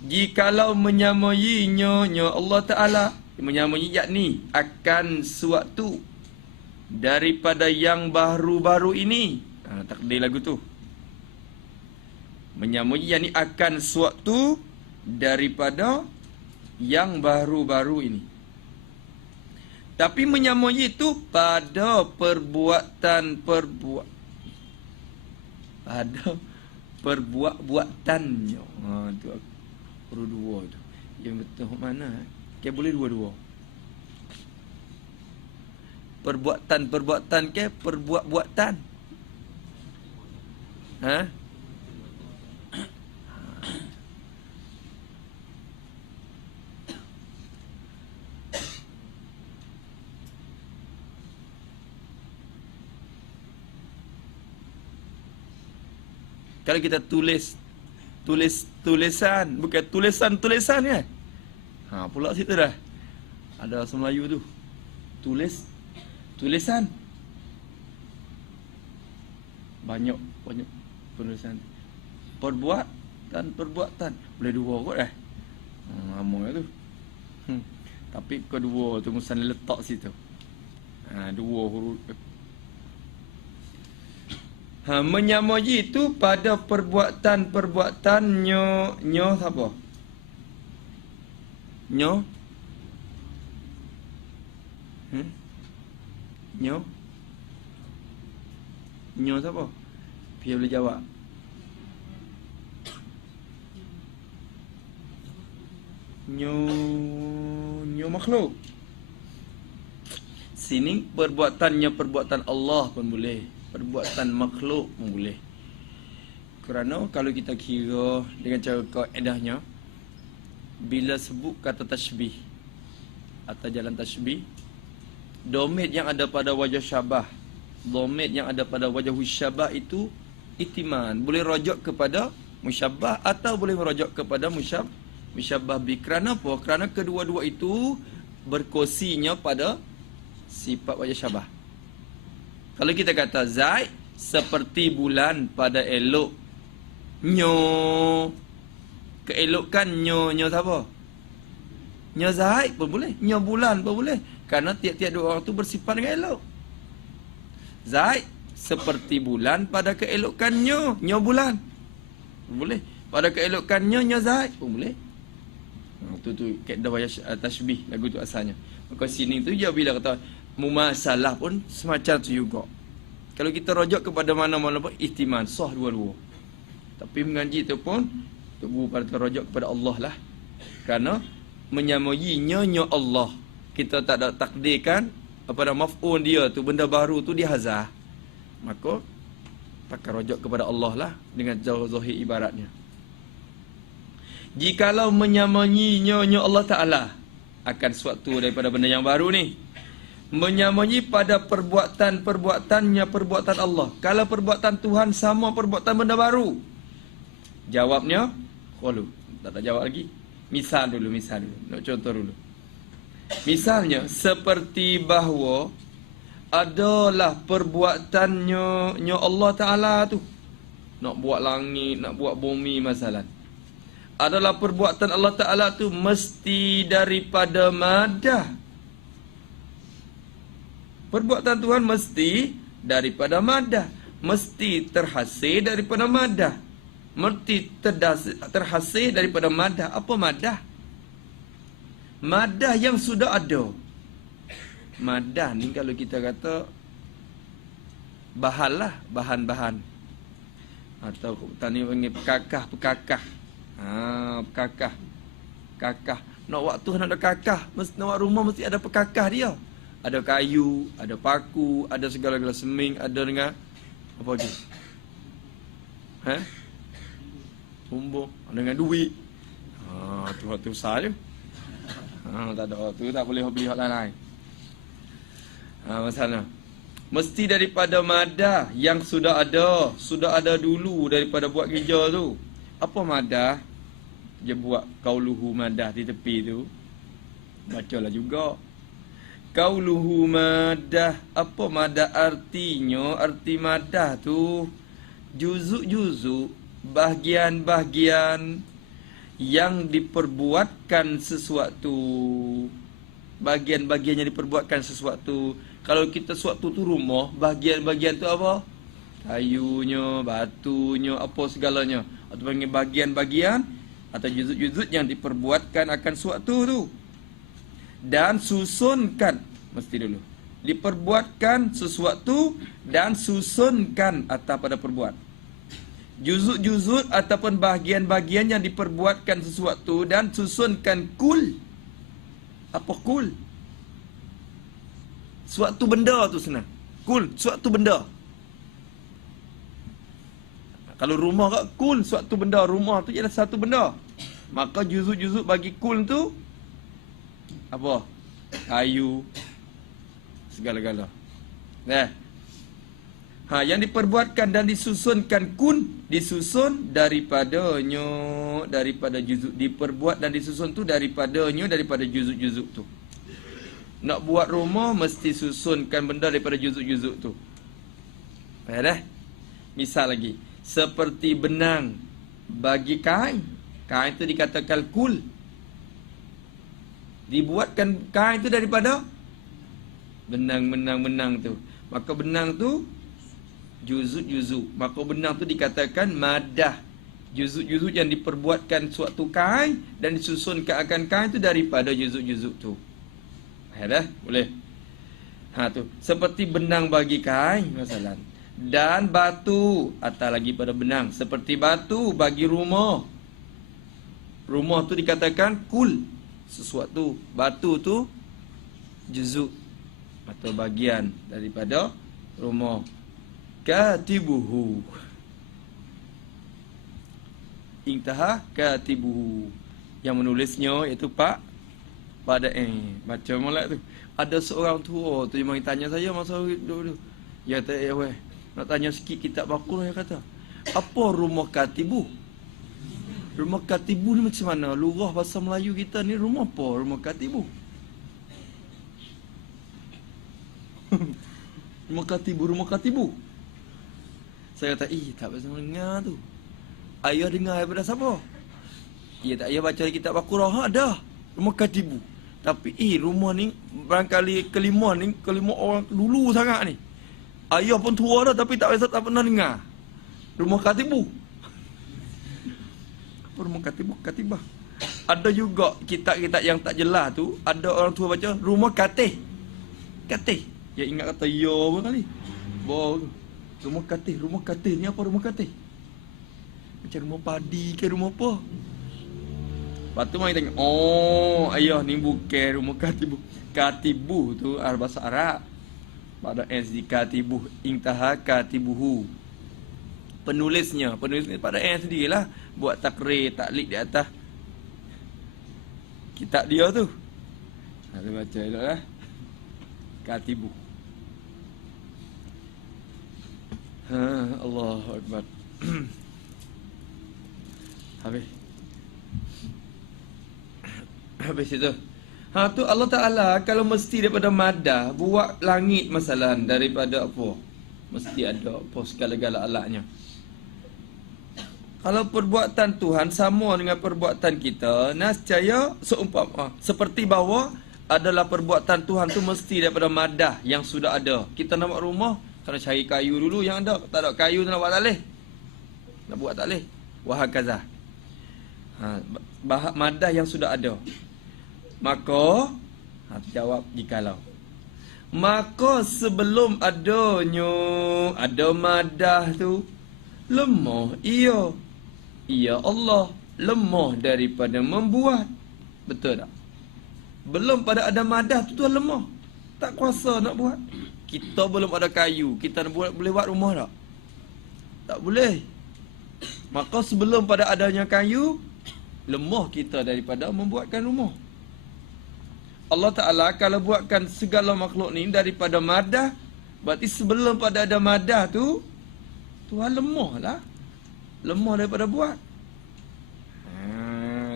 Jikalau menyamai nyo Allah Ta'ala, menyamai yakni akan suatu daripada yang baru-baru ini. Takdir lagu tu. Menyamai yakni akan suatu daripada yang baru-baru ini. Tapi menyamai itu pada perbuatannya. Tu perlu dua tu. Yang betul mana? Boleh dua-dua. Perbuatan ke perbuatan? Kalau kita tulisan, bukan tulisan kan? Pula situ dah. Ada bahasa Melayu tu. Tulisan. Banyak penulisan. Perbuatan. Boleh dua kot dah. Lama tu. Tapi kedua tu mesti letak situ. Dua huruf. Menyamai itu pada perbuatan nyo siapa? Nyo siapa? Dia boleh jawab. Nyo makhluk. Sini perbuatannya perbuatan Allah pun boleh. Perbuatan makhluk pun boleh. Kerana kalau kita kira dengan cara kaedahnya, bila sebut kata tashbih atau jalan tashbih, domir yang ada pada wajah syabah, domir yang ada pada wajah syabah itu ihtiman, boleh rujuk kepada musyabbah atau boleh merujuk kepada musyabbah bi. Kerana apa? Kerana kedua-dua itu berkosinya pada sifat wajah syabah. Kalau kita kata Zaid seperti bulan pada elok, nyo keelokan nyo siapa? Nyo Zaid pun boleh, nyo bulan pun boleh. Kerana tiap-tiap dua orang tu bersifat dengan elok. Zaid seperti bulan pada keelokannya, nyo bulan. Boleh. Pada keelokannya, nyo Zaid pun boleh. Tu kaedah wajah tashbih lagu tu asalnya. Maka sini tu dia bila kata mumasalah pun semacam tu juga. Kalau kita rujuk kepada mana-mana pun ihtimal, sah dua-dua. Tapi mengaji tu pun tubuh pada rujuk kepada Allah lah. Kerana menyamai nyo Allah. Kita tak ada takdirkan pada maf'ul dia tu, benda baru tu dia hazah. Maka pakai rujuk kepada Allah lah dengan zahir ibaratnya. Jikalau menyamai nyo Allah Ta'ala akan suatu daripada benda yang baru ni, menyamai pada perbuatan-perbuatannya perbuatan Allah. Kalau perbuatan Tuhan sama perbuatan benda baru, jawabnya qalu. Tak jawab lagi. Misal dulu. Nak contoh dulu. Misalnya seperti bahawa adalah perbuatannya Allah Ta'ala tu. Nak buat langit, nak buat bumi masalah. Adalah perbuatan Allah Ta'ala tu mesti daripada madah. Perbuatan Tuhan mesti daripada madah. Mesti terhasil daripada madah. Mesti terhasil daripada madah. Apa madah? Madah yang sudah ada. Madah ni kalau kita kata bahan lah, bahan-bahan. Atau tani panggil pekakah. Kakah. Nak waktu nak ada kakah, mesti nak rumah mesti ada pekakah dia. Ada kayu, ada paku, ada segala-gala seming, ada dengan apa lagi? Bumbung, ada dengan duit. Tu saja. Tak ada tu tak boleh beli hak lain. Masalah. Mesti daripada madah yang sudah ada dulu daripada buat kerja tu. Apa madah? Dia buat kauluhu madah di tepi tu. Bacalah juga. Kauluhu madah. Apa madah artinya? Arti madah tu juzuk-juzuk, bahagian-bahagian yang diperbuatkan sesuatu. Bahagian-bahagian yang diperbuatkan sesuatu. Kalau kita suatu tu rumah, bahagian-bahagian tu apa? Kayunya, batunya, apa segalanya. Atau panggil bahagian-bahagian atau juzuk-juzuk yang diperbuatkan akan suatu tu. Dan susunkan, mesti dulu. Diperbuatkan sesuatu dan susunkan atau pada perbuat. Juzuk-juzuk ataupun bahagian-bahagian yang diperbuatkan sesuatu dan susunkan kul. Apa kul? Suatu benda tu senang. Kul, suatu benda. Kalau rumah kat kul, suatu benda. Rumah tu ialah satu benda. Maka juzuk-juzuk bagi kul tu apa? Kayu, segala-gala. Yang diperbuatkan dan disusunkan kun, disusun daripadanya, daripada juzuk. Diperbuat dan disusun tu daripadanya, daripada juzuk-juzuk tu. Nak buat rumah mesti susunkan benda daripada juzuk-juzuk tu. Faham dah? Misal lagi, seperti benang bagi kain. Kain tu dikatakan kul. Dibuatkan kain tu daripada benang tu. Maka benang tu juzuk-juzuk. Maka benang tu dikatakan madah. Juzuk-juzuk yang diperbuatkan suatu kain dan disusunkan akan kain tu daripada juzuk-juzuk tu. Dah? Boleh. Tu. Seperti benang bagi kain masalah. Dan batu atau lagi pada benang. Seperti batu bagi rumah. Rumah tu dikatakan kul. Sesuatu. Batu tu juzuk atau bagian daripada rumah. Katibuhu. Intaha katibuhu. Yang menulisnya iaitu Pak pada baca molek tu. Ada seorang tua tu yang mari tanya saya masa dulu. Ya tak weh. Nak tanya sikit kitab Baqarah, dia kata. Apa rumah katibu? Rumah katibu ni macam mana? Lurah bahasa Melayu kita ni rumah apa? Rumah katibu. Rumah katibu. Saya kata, tak pasal dengar tu. Ayah dengar daripada siapa? Ya tak, ayah baca kitab Baqarah, ada. Rumah katibu. Tapi, rumah ni, barangkali kelima orang dulu sangat ni. Ayah pun tua dah, tapi tak pernah dengar. Rumah katibu. Apa rumah katibu? Katibah. Ada juga kitab-kitab yang tak jelas tu, ada orang tua baca, rumah katih. Katih. Ya ingat kata ya apa kali. Rumah katih ni apa rumah katih? Macam rumah padi ke rumah apa? Lepas tu mari tengok. Ayah ni bukan rumah katibu. Katibu tu bahasa Arab. Pada SD katibu, intaha katibuhu. Penulisnya pada sendirilah buat takrir, taklik di atas kitab dia tu. Ada baca eloklah. Katibu. Allahu Akbar. Habis itu. Tu Allah Ta'ala kalau mesti daripada madah buat langit masalah daripada apa? Mesti ada apa segala-gala alatnya. Kalau perbuatan Tuhan sama dengan perbuatan kita, nescaya seumpama seperti bahawa adalah perbuatan Tuhan tu mesti daripada madah yang sudah ada. Kita nak buat rumah, kena cari kayu dulu yang ada. Tak ada kayu nak buat tak boleh. Nak buat tak boleh. Wahakaza. Madah yang sudah ada. Maka jawab jikalau. Maka sebelum adanya ada madah tu lemah. Ia Allah lemah daripada membuat. Betul tak? Belum pada ada madah tu Tuhan lemah. Tak kuasa nak buat. Kita belum ada kayu, kita nak boleh buat rumah tak? Tak boleh. Maka sebelum pada adanya kayu, lemah kita daripada membuatkan rumah. Allah Ta'ala kalau buatkan segala makhluk ni daripada madah, berarti sebelum pada ada madah tu, Tuhan lemah lah. Lemah daripada buat.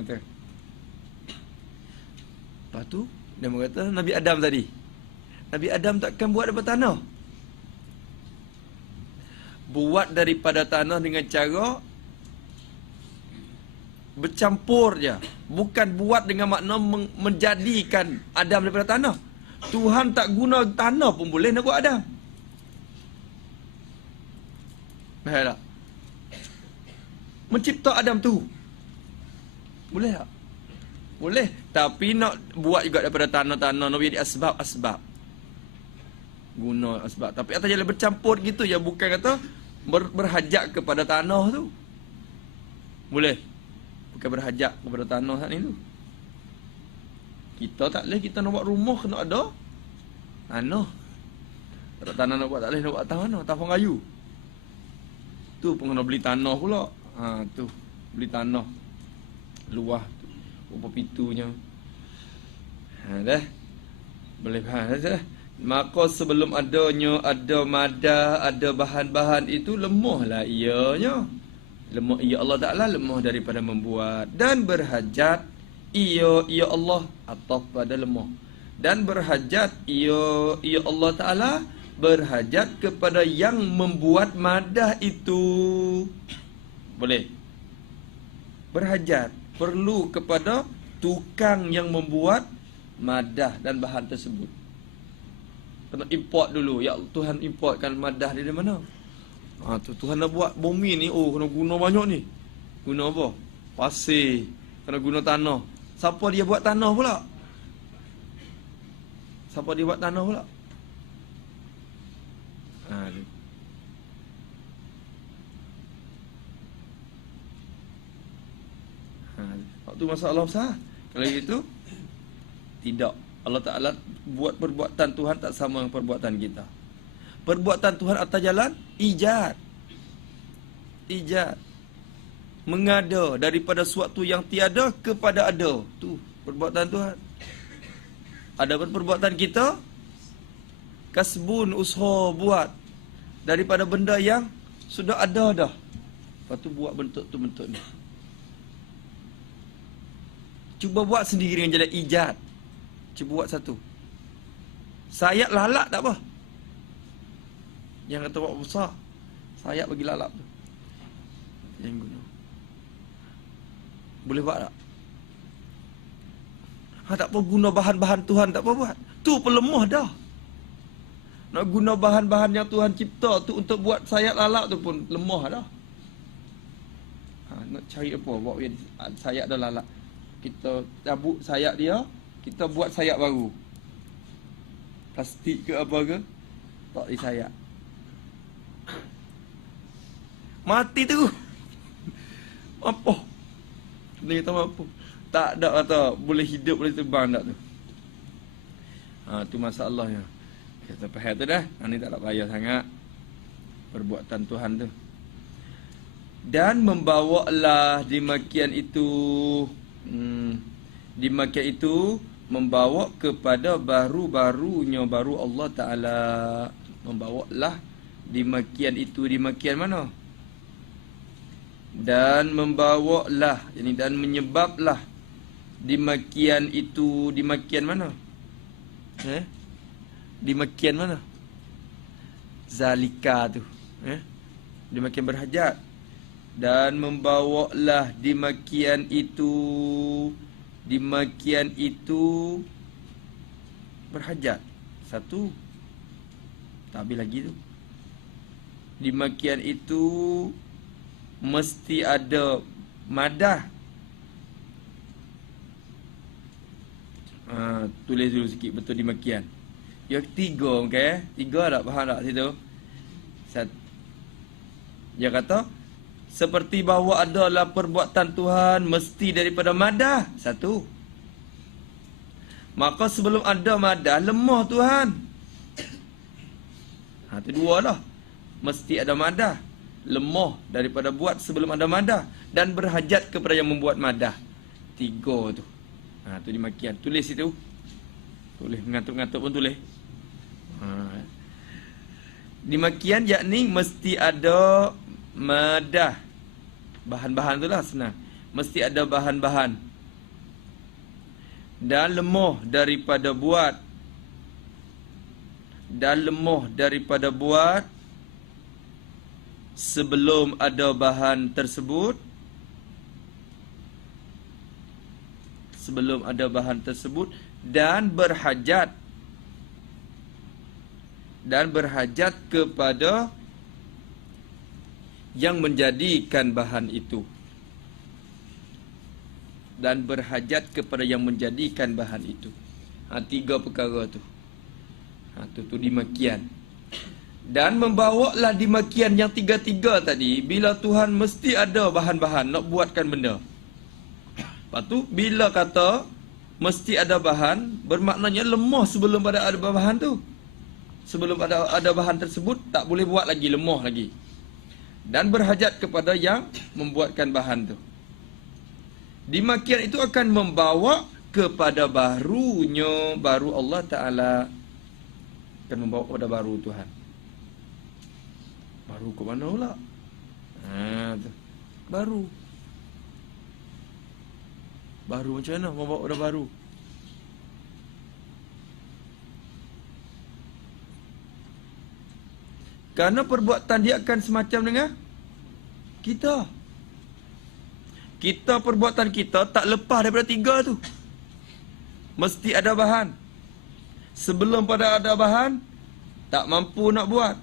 Tu. Lepas tu, dia berkata Nabi Adam tadi. Nabi Adam takkan buat daripada tanah. Buat daripada tanah dengan cara bercampur je. Bukan buat dengan makna menjadikan Adam daripada tanah. Tuhan tak guna tanah pun boleh nak buat Adam. Faham tak? Mencipta Adam tu boleh tak? Boleh. Tapi nak buat juga daripada tanah-tanah, nak jadi asbab-asbab. Guna asbab. Tapi atas jalan bercampur gitu ya, bukan kata berhajat kepada tanah tu. Boleh. Bukan berhajat kepada tanah saat ni tu. Kita tak boleh, kita nak buat rumah kena ada tanah. Tak ada tanah nak buat, tak boleh nak buat atas mana? Atas kayu. Tu pun kena beli tanah pula. Tu beli tanah luah tu, berapa pitunya. Dah. Boleh faham dah. Maka sebelum adanya ada madah, ada bahan-bahan itu lemahlah ianya. Lemah ia Allah Ta'ala lemah daripada membuat dan berhajat ia Allah atau pada lemah. Dan berhajat ia Allah Ta'ala berhajat kepada yang membuat madah itu. Boleh. Berhajat, perlu kepada tukang yang membuat madah dan bahan tersebut. Kena import dulu. Ya Tuhan importkan madah dari mana? Tuhan nak buat bumi ni, kena guna banyak ni. Guna apa? Pasir. Kena guna tanah. Siapa dia buat tanah pula? Siapa dia buat tanah pula? Waktu masalah besar. Kalau gitu tidak. Allah Ta'ala buat perbuatan Tuhan tak sama dengan perbuatan kita. Perbuatan Tuhan atas jalan ijad. Mengada daripada suatu yang tiada kepada ada. Tu perbuatan Tuhan. Adapun perbuatan kita, kasbun, usaha buat daripada benda yang sudah ada dah. Lepas tu buat bentuk tu bentuk ni. Cuba buat sendiri dengan jalan ijad. Cuba buat satu. Sayap lalat tak apa. Yang kata buat besar, sayap bagi lalat tu. Yang guna. Boleh buat tak? Tak apa guna bahan-bahan Tuhan, tak apa buat. Tu pelemah dah. Nak guna bahan-bahan yang Tuhan cipta tu untuk buat sayap lalat tu pun lemah dah. Nak cari apa? Buat sayap dah lalat. Kita cabut sayap dia, kita buat sayap baru. Plastik ke apa ke, tak disayap. Mati tu. Apa? Ni kata apa? Tak ada kata boleh hidup, boleh terbang tak tu. Tu masalahnya. Kita faham tu dah. Ni tak nak payah sangat perbuatan Tuhan tu. Dan membawalah demikian itu demikian itu membawa kepada baru-barunya baru Allah Ta'ala. Membawalah demikian itu, demikian mana? Dan membawalah, yani dan menyebablah demikian itu, demikian mana? Demikian mana? Zalika tu. Demikian berhajat. Dan membawalah demikian itu, demikian itu berhajat. Satu. Tak habis lagi tu. Demikian itu mesti ada madah. Tulis dulu sikit betul demikian. Yang tiga, okay? Tiga tak faham tak situ? Dia kata seperti bahawa adalah perbuatan Tuhan mesti daripada madah. Satu. Maka sebelum ada madah, lemah Tuhan. Itu dua lah. Mesti ada madah. Lemah daripada buat sebelum ada madah. Dan berhajat kepada yang membuat madah. Tiga tu. Tu demikian. Tulis itu. Tulis. Ngantuk-ngantuk pun tulis. Demikian yakni mesti ada madah. Bahan-bahan tu lah senang. Mesti ada bahan-bahan. Dan lemah daripada buat. Dan lemah daripada buat sebelum ada bahan tersebut. Sebelum ada bahan tersebut. Dan berhajat. Dan berhajat kepada yang menjadikan bahan itu. Dan berhajat kepada yang menjadikan bahan itu. Tiga perkara tu. Tu demikian. Dan membawalah demikian yang tiga-tiga tadi. Bila Tuhan mesti ada bahan-bahan nak buatkan benda. Lepas tu bila kata mesti ada bahan, bermaknanya lemah sebelum ada bahan tu. Sebelum ada bahan tersebut, tak boleh buat lagi, lemah lagi. Dan berhajat kepada yang membuatkan bahan tu. Demikian itu akan membawa kepada barunya baru Allah Ta'ala. Akan membawa kepada baru Tuhan. Baru ke mana pula? Tu. Baru. Baru macam mana membawa kepada baru? Kerana perbuatan dia akan semacam dengan kita. Kita, perbuatan kita tak lepas daripada tiga tu. Mesti ada bahan. Sebelum pada ada bahan, tak mampu nak buat.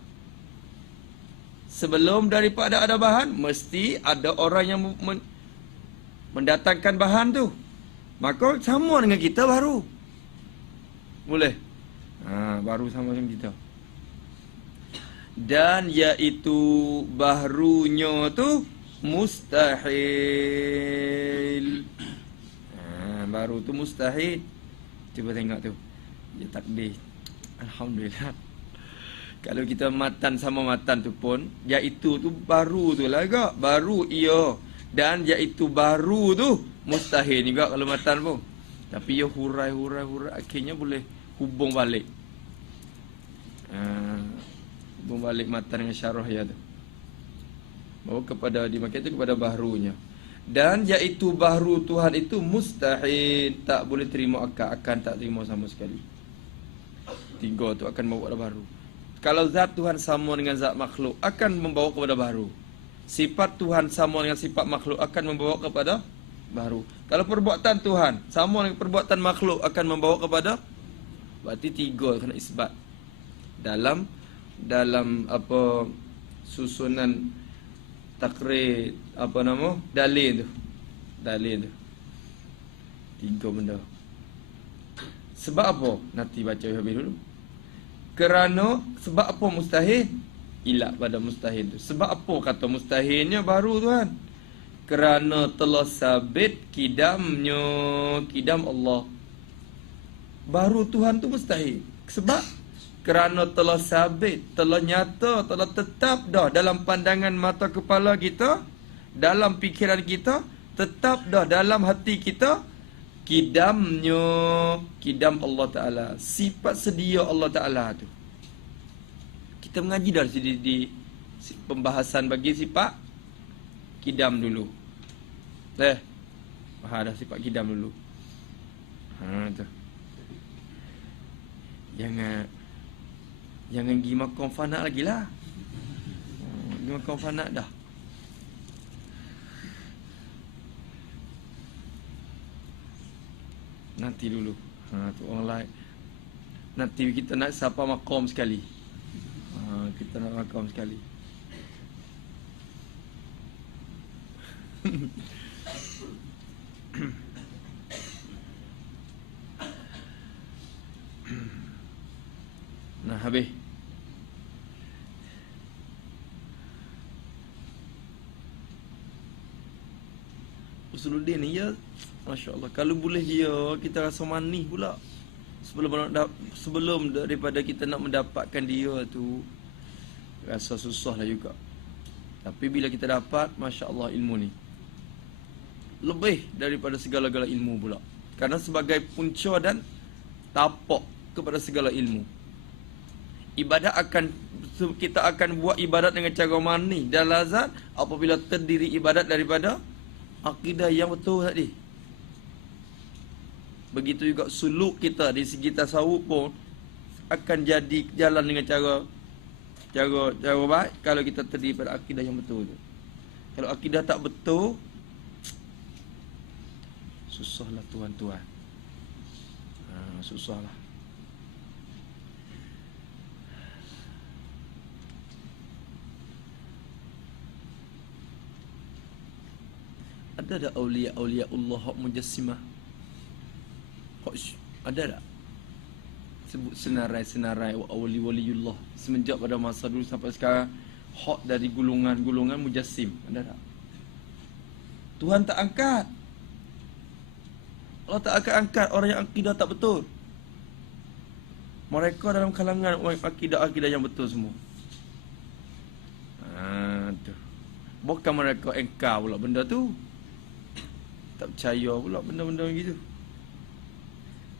Sebelum daripada ada bahan, mesti ada orang yang mendatangkan bahan tu. Maka sama dengan kita baru. Boleh? Baru sama dengan kita. Dan iaitu barunya tu mustahil. Baru tu mustahil. Cuba tengok tu. Dia takdir. Alhamdulillah. Kalau kita matan sama matan tu pun, iaitu tu baru tu lah agak. Baru ia. Dan iaitu baru tu mustahil juga kalau matan pun. Tapi ya hurai akhirnya boleh hubung balik. Hubung balik matan dengan syarah ya tu. Bawa kepada dimakai itu kepada bahrunya. Dan iaitu bahru Tuhan itu mustahil, tak boleh terima akan tak terima sama sekali. Tiga tu akan bawa kepada baru. Kalau zat Tuhan sama dengan zat makhluk akan membawa kepada baru. Sifat Tuhan sama dengan sifat makhluk akan membawa kepada baru. Kalau perbuatan Tuhan sama dengan perbuatan makhluk akan membawa kepada, berarti tiga kena isbat. Dalam apa susunan takrir apa nama dalil tu tiga benda. Sebab apa? Nanti baca habis dulu. Kerana sebab apa mustahil? Ilat pada mustahil tu. Sebab apa kata mustahilnya baru Tuhan? Kerana telah sabit kidamnya, kidam Allah. Baru Tuhan tu mustahil. Sebab kerana telah sabit, telah nyata, telah tetap dah dalam pandangan mata kepala kita, dalam fikiran kita, tetap dah dalam hati kita, kidamnya, kidam Allah Ta'ala, sifat sedia Allah Ta'ala tu. Kita mengaji dah di pembahasan bagi sifat kidam dulu. Dah sifat kidam dulu. Tu. Jangan pergi makan fana lagi lah. Pergi makan fana dah. Nanti dulu. Tu orang lain. Nanti kita nak sapa makom sekali. Kita nak makom sekali. Nah, habis. Usuluddin ni ya, Masya Allah. Kalau boleh dia, kita rasa manis pula. Sebelum daripada kita nak mendapatkan dia tu, rasa susah lah juga. Tapi bila kita dapat, Masya Allah ilmu ni lebih daripada segala-gala ilmu pula. Karena sebagai punca dan tapak kepada segala ilmu. Ibadat kita akan buat ibadat dengan cara manis dan lazat apabila terdiri ibadat daripada akidah yang betul tadi. Begitu juga suluk kita di segi tasawuf pun akan jadi jalan dengan cara baik kalau kita terdiri pada akidah yang betul tu. Kalau akidah tak betul, susahlah tuan-tuan. Susahlah. Ada tak awliya Allah hak mujassimah? Ada tak? Sebut senarai wali-waliullah semenjak pada masa dulu sampai sekarang, hak dari golongan mujassim. Ada tak? Tuhan tak angkat. Allah tak akan angkat orang yang akidah tak betul. Mereka dalam kalangan orang akidah yang betul semua. Tu. Bukan mereka engkau pula benda tu. Tak percaya pula benda-benda gitu.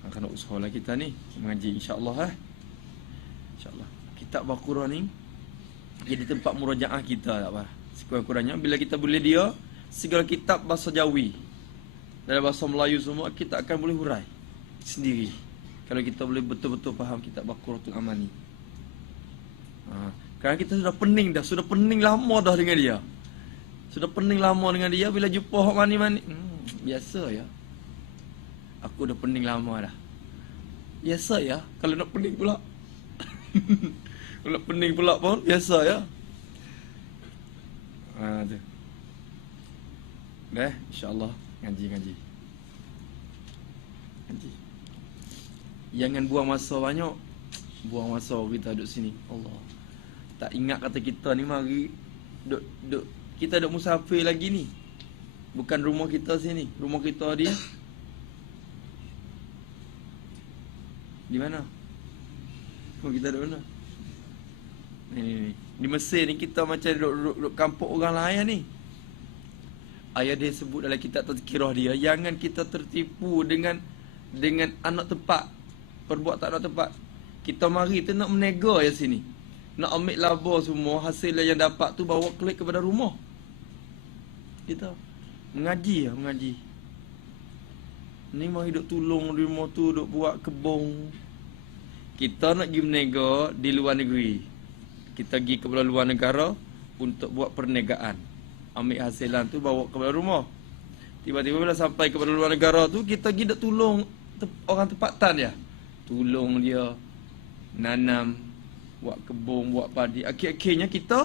Kena usahalah kita ni mengaji insya-Allah insya-Allah. Kitab Al-Quran ni jadi tempat murajaah kita tak apa. Sekurang-kurangnya bila kita boleh dia segala kitab bahasa Jawi dalam bahasa Melayu semua kita akan boleh hurai sendiri. Kalau kita boleh betul-betul faham kitab Al-Quran Amani. Kerana kita sudah pening lama dah dengan dia. Sudah pening lama dengan dia, bila jumpa hak mani-mani, biasa ya. Aku dah pening lama dah. Biasa ya, kalau nak pening pula. Kalau nak pening pula pun, biasa ya. Tu. InsyaAllah, ngaji. Jangan buang masa banyak. Buang masa kita duduk sini. Allah. Tak ingat kata kita ni mari duduk kita duduk musafir lagi ni. Bukan rumah kita sini. Rumah kita dia di mana? Rumah kita duduk mana? Ni. Di Mesir ni kita macam duduk kampung orang lain ni. Ayah dia sebut dalam kitab tazkirah dia, jangan kita tertipu dengan anak tepat, perbuatan anak tepat. Kita mari tu nak menega ya sini, nak ambil laba semua, hasil yang dapat tu bawa kelik kepada rumah. Kita mengaji. Ni mari duk tolong di rumah tu, duk buat kebun. Kita nak pergi menega di luar negeri. Kita pergi ke luar negara untuk buat perniagaan. Ambil hasilan tu bawa ke rumah. Tiba-tiba bila sampai ke luar negara tu, kita pergi duk tolong orang tempatan dia. Tolong dia nanam, buat kebun, buat padi. Akhir-akhirnya kita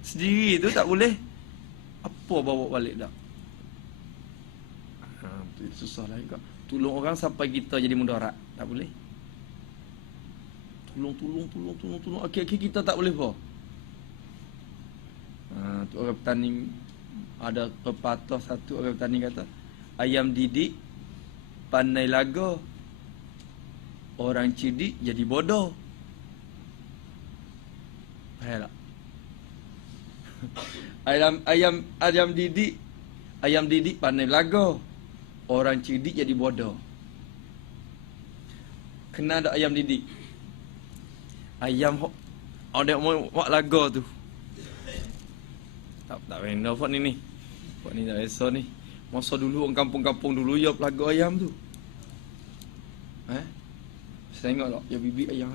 sendiri tu tak boleh apa bawa balik dah. Itu susah lah juga. Tolong orang sampai kita jadi mudarat, tak boleh. Tolong. Akhir-akhir kita tak boleh apa. Tu orang petani, ada pepatah satu orang petani kata, ayam didik pandai laga, orang cerdik jadi bodoh. Faham tak? Ayam didik pandai laga, orang cerdik jadi bodoh. Kena ada ayam didik. Ayam ada mau buat laga tu. Tak benda buat ni. Buat ni tak biasa ni. Masa dulu orang kampung-kampung dulu ya pelaga ayam tu. Saya tengok tak ya bibik ayam.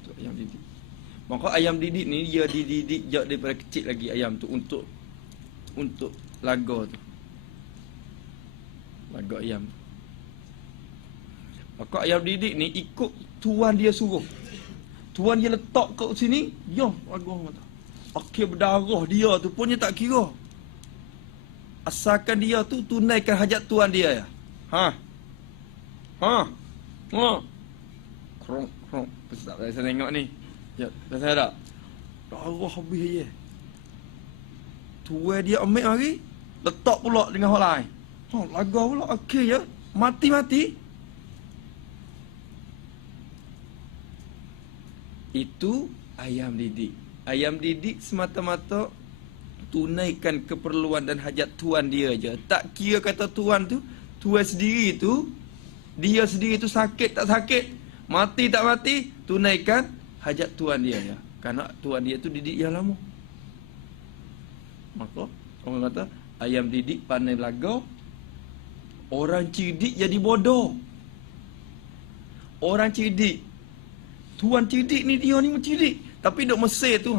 Tu ayam didik. Maka ayam didik ni dia dididik sejak daripada kecil lagi ayam tu untuk laga tu. Laga ayam tu. Maka ayam didik ni ikut tuan dia suruh. Tuan dia letak kat sini, ya laga mata. Akhir berdarah dia tu pun dia tak kira. Asalkan dia tu tunaikan hajat tuan dia ya. Krong. Besar saya tengok ni. Ya, saya tak. Darah habis je. Tuan dia ambil hari, letak pula dengan orang lain. Laga pula akhir ya. Mati. Itu ayam didik. Ayam didik semata-mata tunaikan keperluan dan hajat tuan dia je. Tak kira kata tuan sendiri tu, dia sendiri tu sakit tak sakit, mati tak mati, tunaikan hajat tuan dia je. Kerana tuan dia tu didik yang lama. Maka orang kata ayam didik pandai laga, orang cerdik jadi bodoh. Orang cerdik, tuan cerdik ni dia ni cerdik, tapi duk Mesir tu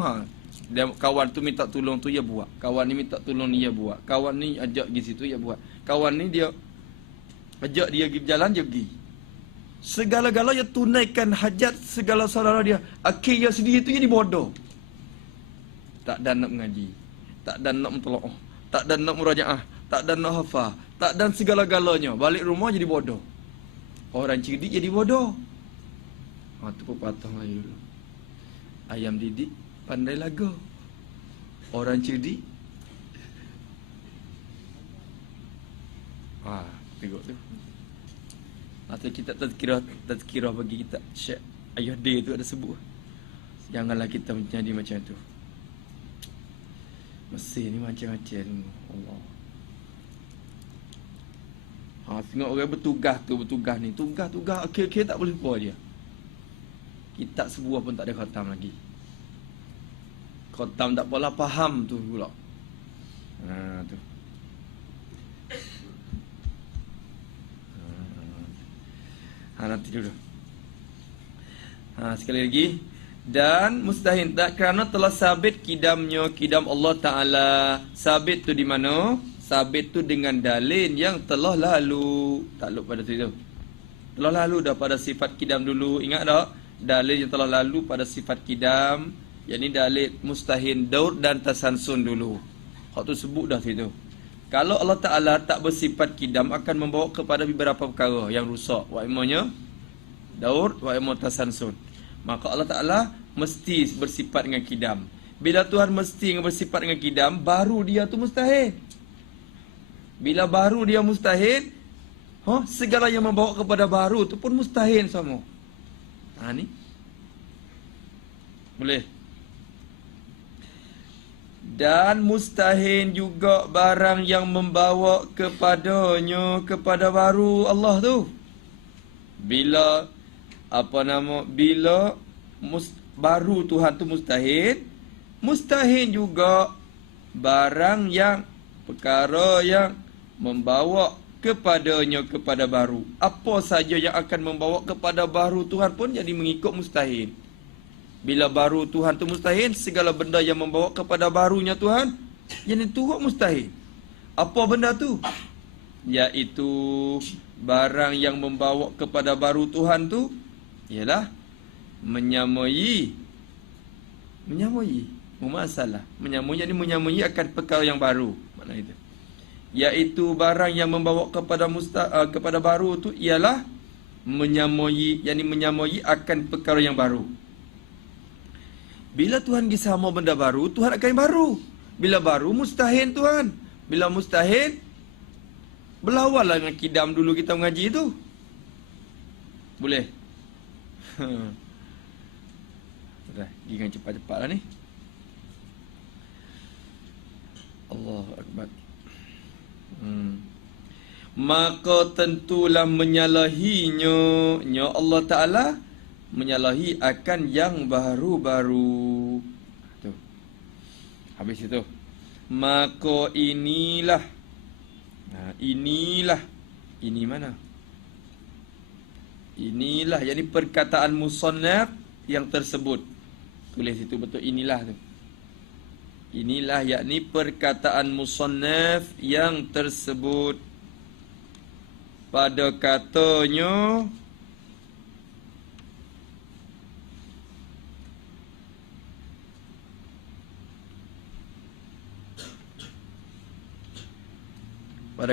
dia kawan tu minta tolong tu dia buat. Kawan ni minta tolong ni dia buat. Kawan ni ajak pergi situ dia buat. Kawan ni dia ajak dia pergi berjalan dia pergi. Segala-gala dia tunaikan hajat segala saudara dia. Akhirnya sendiri tu jadi bodoh. Tak dan nak mengaji, tak dan nak mentelaah, tak dan nak murajaah, tak dan nak hafal, tak dan segala-galanya. Balik rumah jadi bodoh. Orang cerdik jadi bodoh. Tu pepatah Melayu dulu. Ayam didik pandai laga, orang cerdik tengok tu. Atau kita tazkirah bagi kita Syekh Ayah dia tu ada sebut, janganlah kita menjadi macam tu. Mesir ni macam-macam Allah. Tengok orang bertugas ni, tugas akhir-akhir tak boleh apa dia. Kitab sebuah pun tak ada khatam lagi. Khatam tak apalah, faham tu pula. Tu. Nanti dulu. Sekali lagi. Dan mustahil tak, kerana telah sabit kidam Allah Ta'ala. Sabit tu di mana? Sabit tu dengan dalil yang telah lalu. Takluk pada tu. Telah lalu dah pada sifat kidam dulu. Ingat tak? Dalil yang telah lalu pada sifat kidam, yakni dalil mustahil daur dan tasansun dulu. Hak tu sebut dah situ. Kalau Allah Ta'ala tak bersifat kidam, akan membawa kepada beberapa perkara yang rusak. Wa'imanya daur, wa'imanya tasansun. Maka Allah Ta'ala mesti bersifat dengan kidam. Bila Tuhan mesti bersifat dengan kidam, baru dia tu mustahil. Bila baru dia mustahil, segala yang membawa kepada baru tu pun mustahil semua. Ni boleh. Dan mustahil juga barang yang membawa kepadanya kepada baru Allah tu. Bila baru Tuhan tu mustahil, mustahil juga barang yang perkara yang membawa kepadanya kepada baru. Apa saja yang akan membawa kepada baru Tuhan pun jadi mengikut mustahil. Bila baru Tuhan tu mustahil, segala benda yang membawa kepada barunya Tuhan, yang itu mustahil. Apa benda tu? Iaitu barang yang membawa kepada baru Tuhan tu ialah menyamai. Masalah. Menyamai akan perkara yang baru. Makna itu. Iaitu barang yang membawa kepada baru tu ialah menyamai akan perkara yang baru. Bila Tuhan gisama benda baru, Tuhan akan yang baru. Bila baru, mustahil Tuhan. Bila mustahil, berlawanlah dengan kidam dulu kita mengaji tu. Boleh? Dah, dengan cepat-cepat lah ni. Allahu Akbar. Maka tentulah menyalahinya Allah Ta'ala menyalahi akan yang baru-baru. Tu. Habis itu. Maka inilah. Ini mana? Inilah, yakni perkataan musannaf yang tersebut. Tulis itu betul, inilah tu. Inilah, yakni perkataan musannaf yang tersebut. Pada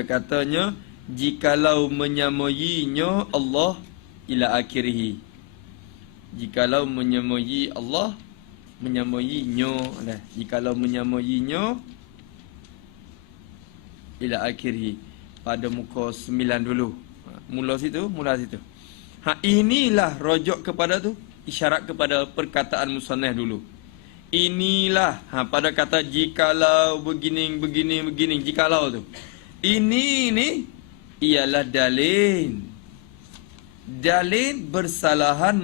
katanya, jikalau menyamainya Allah ila akhirih. Jikalau menyamai Allah, jikalau menyamainya ila akhirih, pada muka 9 dulu. Mula situ. Inilah rujuk kepada tu, isyarat kepada perkataan musannaf dulu. Inilah pada kata jikalau begini, jikalau tu. Ini ialah dalil bersalahan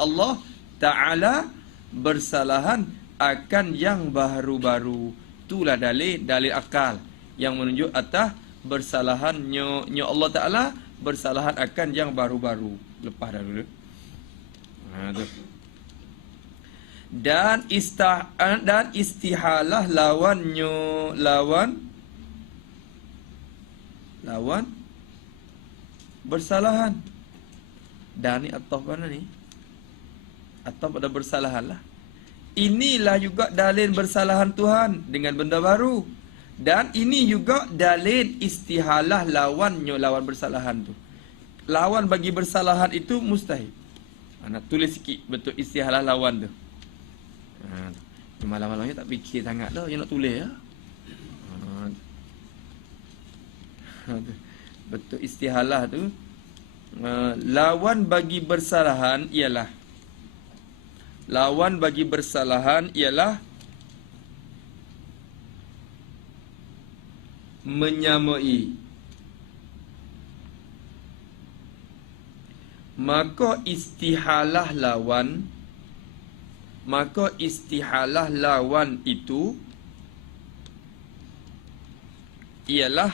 Allah Ta'ala bersalahan akan yang baru-baru. Itulah dalil akal yang menunjuk atas bersalahannya Allah Ta'ala bersalahan akan yang baru-baru. Lepas dah dulu. Tu. Dan istihalah lawan bersalahan. Dan ni ataf mana ni? Ataf pada bersalahan lah. Inilah juga dalil bersalahan Tuhan dengan benda baru. Dan ini juga dalil istihalah lawan bersalahan tu. Lawan bagi bersalahan itu mustahil. Nak tulis sikit betul istihalah lawan tu. Malam-malamnya tak fikir sangat dah yang nak tulis ya. Betul istihalah tu. Lawan bagi bersalahan ialah menyamai. Maka istihalah lawan itu ialah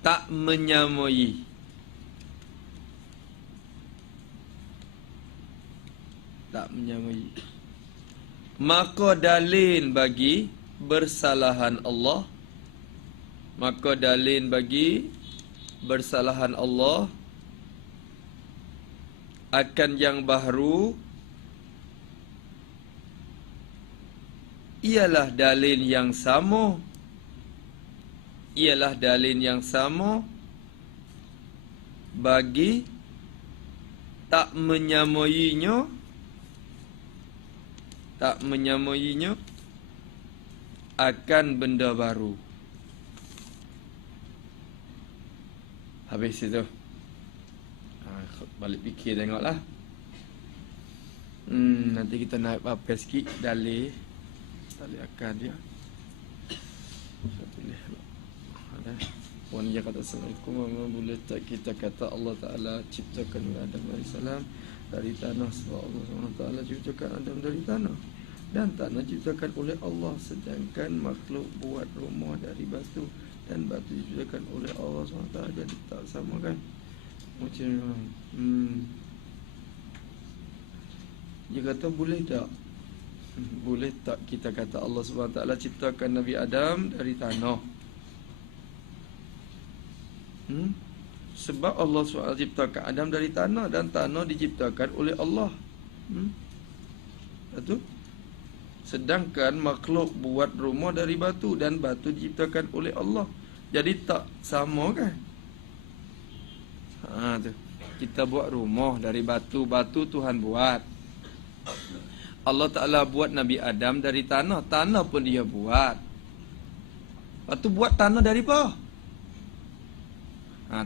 tak menyamai. Maka dalil bagi bersalahan Allah akan yang baru ialah dalil yang sama bagi tak menyamainya akan benda baru. Habis itu. Balik fikir tengoklah. Nanti kita naik apa sikit dalih. Dalih akan dia. Saya tulis. Ada. Puan dia kata Assalamualaikum. Boleh tak kita kata Allah Ta'ala ciptakan Adam AS dari tanah, sebab Allah SWT ciptakan Adam dari tanah, dan tanah ciptakan oleh Allah, sedangkan makhluk buat rumah dari batu, dan batu diciptakan oleh Allah SWT. Jadi tak sama kan? Macam dia kata boleh tak? Boleh tak kita kata Allah SWT ciptakan Nabi Adam dari tanah? Sebab Allah SWT ciptakan Adam dari tanah, dan tanah diciptakan oleh Allah. Betul? Sedangkan makhluk buat rumah dari batu, dan batu diciptakan oleh Allah. Jadi tak sama kan? Tu. Kita buat rumah dari batu, batu Tuhan buat. Allah Ta'ala buat Nabi Adam dari tanah, tanah pun dia buat. Lepas tu buat tanah dari apa?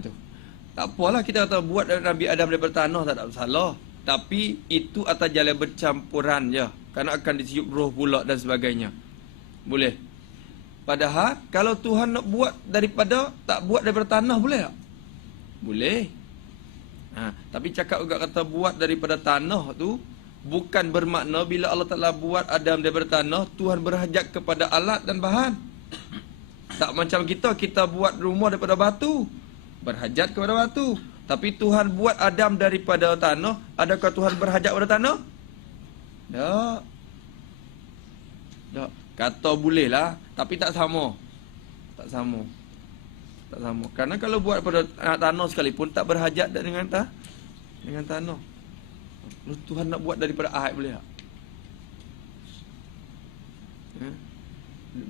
Tu. Tak apalah kita kata buat Nabi Adam daripada tanah, tak ada masalah. Tapi itu atas jalan bercampuran je, kerana akan ditiup roh pula dan sebagainya. Boleh. Padahal kalau Tuhan nak buat daripada, tak buat daripada tanah, boleh tak? Boleh. Tapi cakap juga kata buat daripada tanah tu bukan bermakna bila Allah Ta'ala buat Adam daripada tanah, Tuhan berhajat kepada alat dan bahan. Tak macam kita buat rumah daripada batu, berhajat kepada batu. Tapi Tuhan buat Adam daripada tanah, adakah Tuhan berhajat kepada tanah? Tak. Tak. Kata boleh lah, tapi tak sama. Tak sama. Tak sama. Kerana kalau buat pada tanah sekalipun, tak berhajat dengan tanah. Lalu Tuhan nak buat daripada air, boleh tak?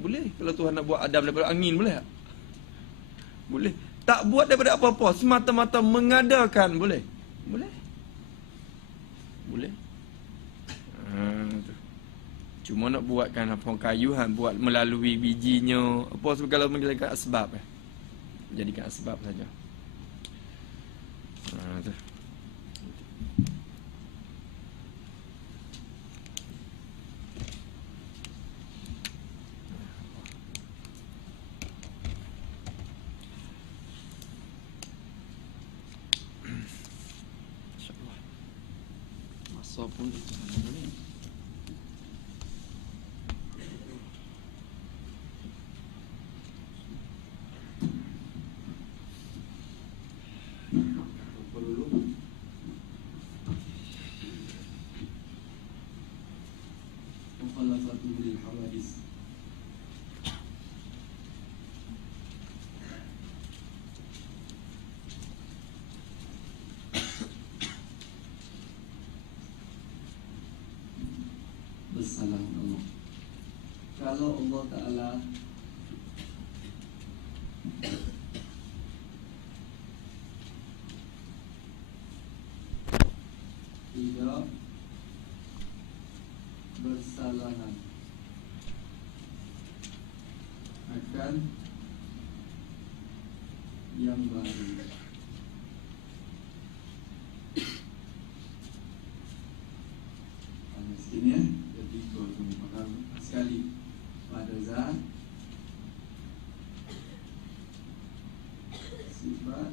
Boleh. Kalau Tuhan nak buat Adam daripada angin, boleh tak? Boleh. Tak buat daripada apa-apa, semata-mata mengadakan, boleh? Boleh. Boleh. Cuma nak buatkan apa kayuhan, buat melalui bijinya, apa segala menjadikan asbab. Jadikan asbab saja. Tu. InsyaAllah. Masa pun itu ni. Bersalah Allah. Kalau Allah Ta'ala tidak bersalahan akan yang baru. Miskin ya, jadi kalau faham sekali pada zat, sifat,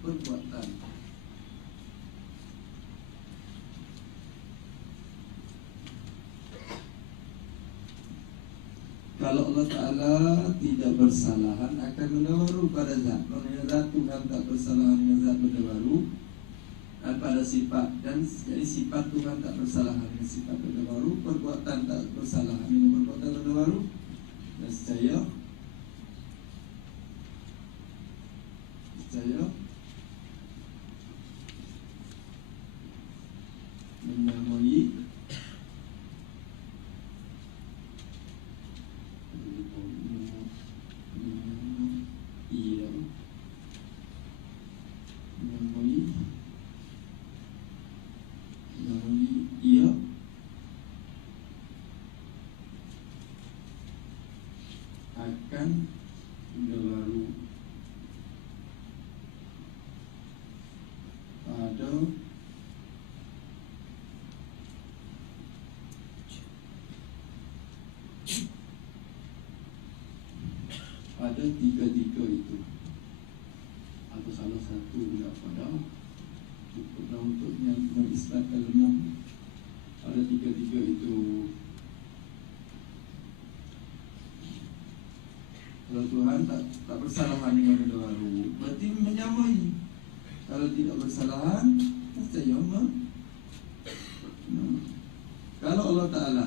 perbuatan. Kalau Allah Ta'ala tidak bersalahan akan benda baru pada zat. Maksudnya zat Tuhan tak bersalahan dengan zat benda baru, dan pada sifat. Dan jadi sifat Tuhan tak bersalahan dengan sifat benda baru, perbuatan tak bersalahan dengan perbuatan benda baru. Dan percaya menamai ia akan benda baru bersalahan dengan benda baru, berarti menyamai. Kalau tidak bersalahan, percaya mah. Kalau Allah Ta'ala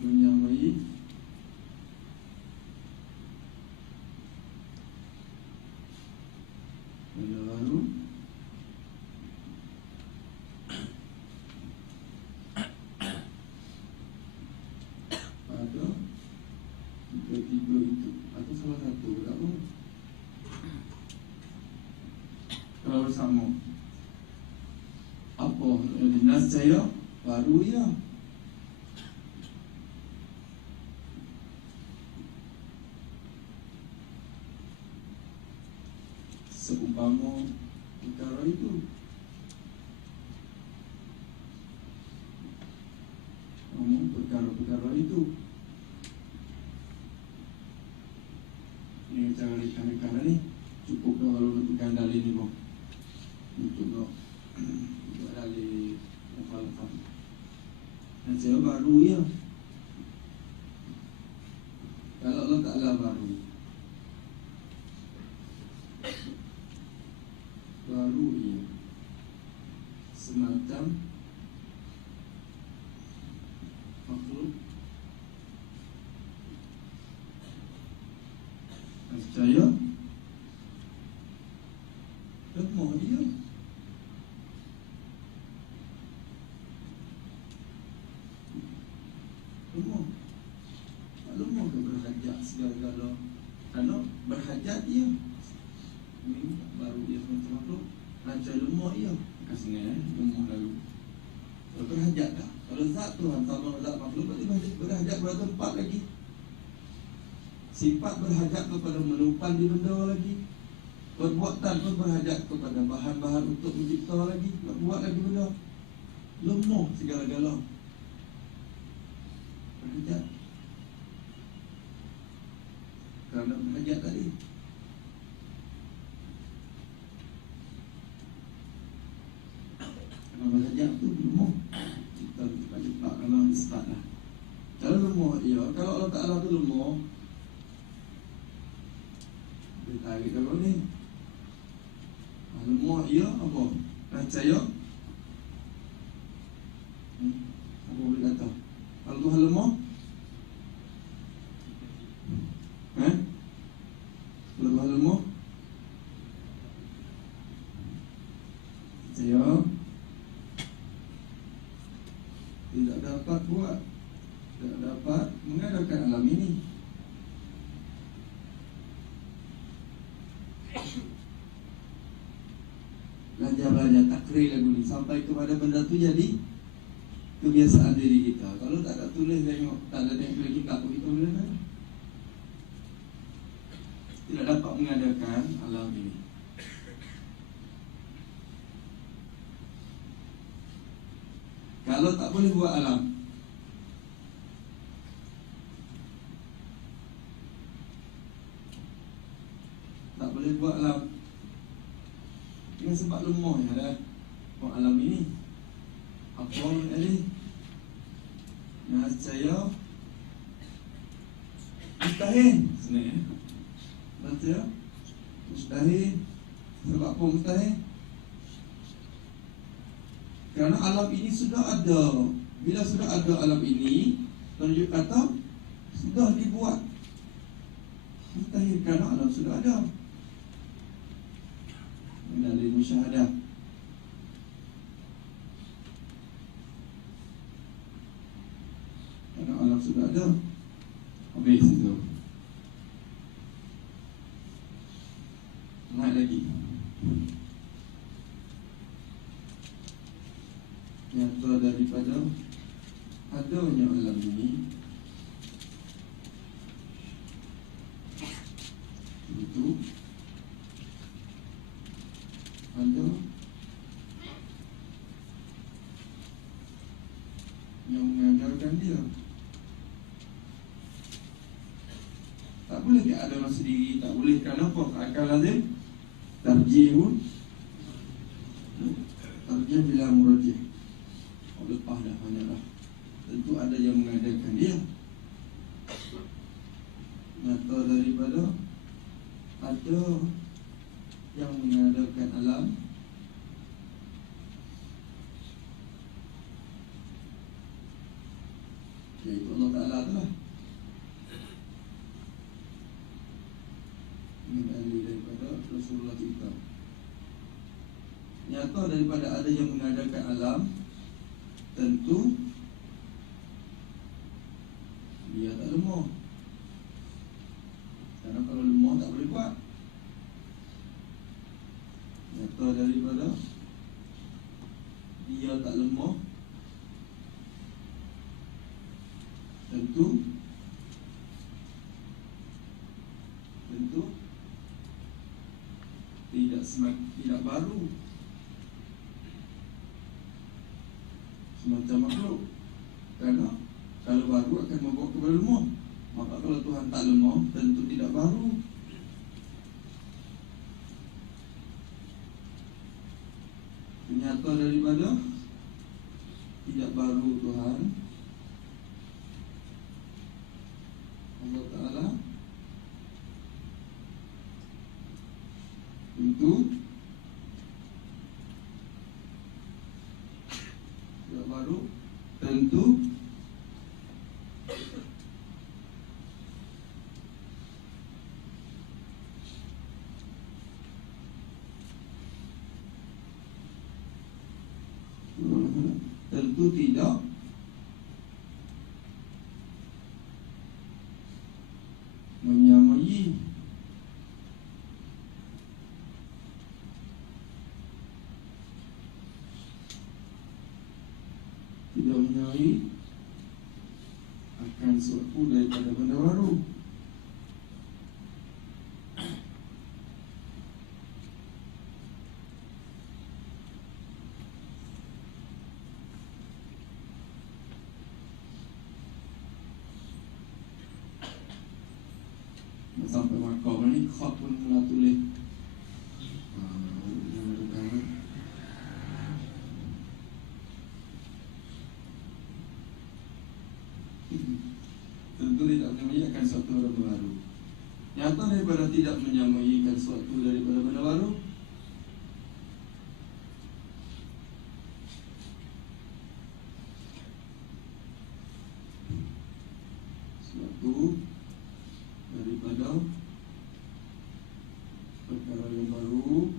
menyamai benda baru, pada tiga-tiga itu atau salah satu, tak apa. Kalau bersama apa dinas saya baru ya. Seumpama perkara itu ngomong perkara-perkara itu ini cara rekan-rekan ni cukup dah kalau nak pegang dalil ni bang. Untuk nak untuk dalil mukhalafah. Dan saya baru ya. Kalau Allah Ta'ala baru ya semacam makhluk percaya lemah dia. Lemah ke berhajat segala-gala. Kerana berhajat dia ini baru dia semacam makhluk rancang lemah dia. Kasihnya lemah lalu. Kalau berhajat dah. Kalau zat Tuhan sama zat makhluk, berarti berhajat berada tempat lagi. Sifat berhajat kepada menumpang di benda lagi. Perbuatan pun berhajat kepada bahan-bahan untuk mencipta lagi, buat lagi benda. Lemah segala-gala. Berhajat. Kerana berhajat tadi. Kerana berhajat tu lemah. Kita cepat-cepat kalau start lah. Kalau lemah dia, kalau Allah Ta'ala tu lemah, dia tarik kalau ni. Lemah ia apa? Percaya? Apa boleh kata? Kalau Tuhan lemah? Kalau Tuhan lemah? Percaya? Tidak dapat buat, tidak dapat mengadakan alam ini. Belajar takrir lagu ni sampai kepada benda tu jadi kebiasaan diri kita. Kalau tak ada tulis tengok, tak ada tengok kitab pun kita boleh kan? Tidak dapat mengadakan alam ini. Kalau tak boleh buat alam, tak boleh buat alam dengan sebab lemah yang ada buat alam ini. Apa yang ada yang saya mustahil sebenarnya. Baca mustahil. Sebab apa mustahil? Kerana alam ini sudah ada. Bila sudah ada alam ini, tunjuk kata sudah dibuat. Mustahil kerana alam sudah ada. Dalil musyahadah. Kerana alam sudah ada. Habis itu. Naik lagi. Nyata daripada adanya alam ini itu ada yang mengajarkan dia. Tak boleh dia ada orang sendiri. Tak boleh. Kenapa? Akal lazim tarjihun. Tarjih bila murajih. Kalau lepas dah banyak dah. Tentu ada yang mengadakan dia. Nyata daripada ada yang mengadakan alam. Iaitu Allah Ta'ala tu lah. Ini daripada Rasulullah kita. Nyata daripada ada yang mengadakan alam, tentu dia tak lemah. Karena kalau lemah tak boleh buat. Nyata daripada dia tak lemah, tentu tidak baru semacam makhluk. Karena kalau baru akan membawa kepada lemah. Maka kalau Tuhan tak lemah, tentu tidak baru. Nyata daripada tidak baru Tuhan Allah Ta'ala, tentu tidak baru, tentu tidak menyamai akan suatu daripada benda baru. Sampai makam ni khat pun mula tulis tentu tidak menyamaikan suatu benda baru. Nyata daripada tidak menyamaikan suatu daripada benda baru, suatu daripada perkara yang baru,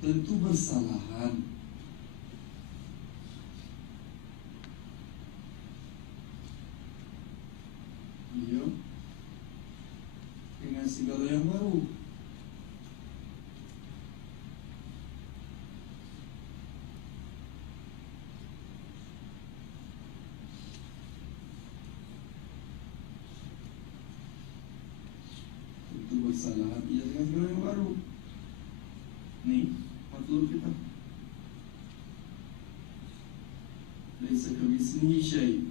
tentu bersalahan. Iya, dengan segala yang baru. Tentu bersalahan ia dengan segala yang baru. Ni matlub kita. Laisa kamitslihi syai'.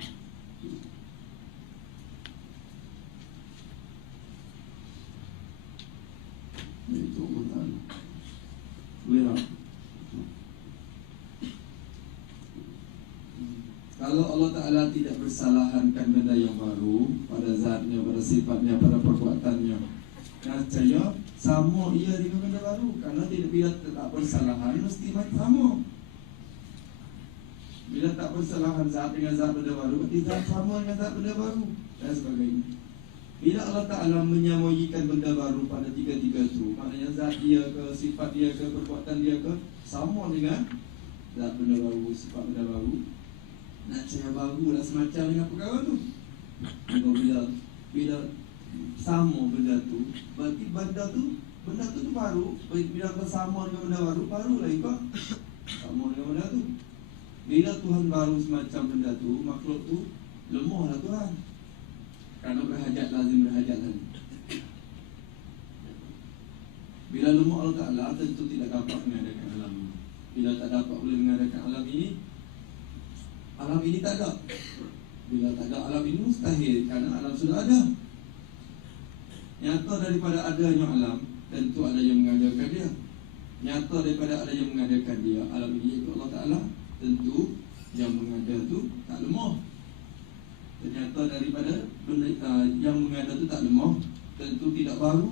Itu Allah Ta'ala. Boleh tak? Kalau Allah Ta'ala tidak bersalahankan benda yang baru pada zatnya, pada sifatnya, pada perbuatannya, percaya sama ia dengan benda baru. Karena bila tak bersalahan mesti sama. Bila tak bersalahan zat dengan zat benda baru, tidak sama dengan zat benda baru dan sebagainya. Bila Allah Ta'ala menyamaikan benda baru pada tiga-tiga itu, maknanya zat dia ke, sifat dia ke, perbuatan dia ke, sama dengan zat benda baru, sifat benda baru. Nak cakap baru lah semacam dengan perkara tu. Bila sama benda tu, berarti benda tu baru. Bila bersama dengan benda baru, barulah ikut sama dengan benda tu. Bila Tuhan baru semacam benda tu, makhluk tu lemahlah Tuhan. Kerana berhajat lazim berhajat tadi. Bila lemah Allah Ta'ala, tentu tidak dapat mengadakan alam ini. Bila tak dapat boleh mengadakan alam ini tak ada. Bila tak ada alam ini mustahil, kerana alam sudah ada. Nyata daripada adanya alam, tentu ada yang mengadakan dia. nyata daripada ada yang mengadakan dia alam ini itu Allah Ta'ala, tentu yang mengada tu tak lemah. Ternyata daripada benda yang mengada tu tak lemah, tentu tidak baru.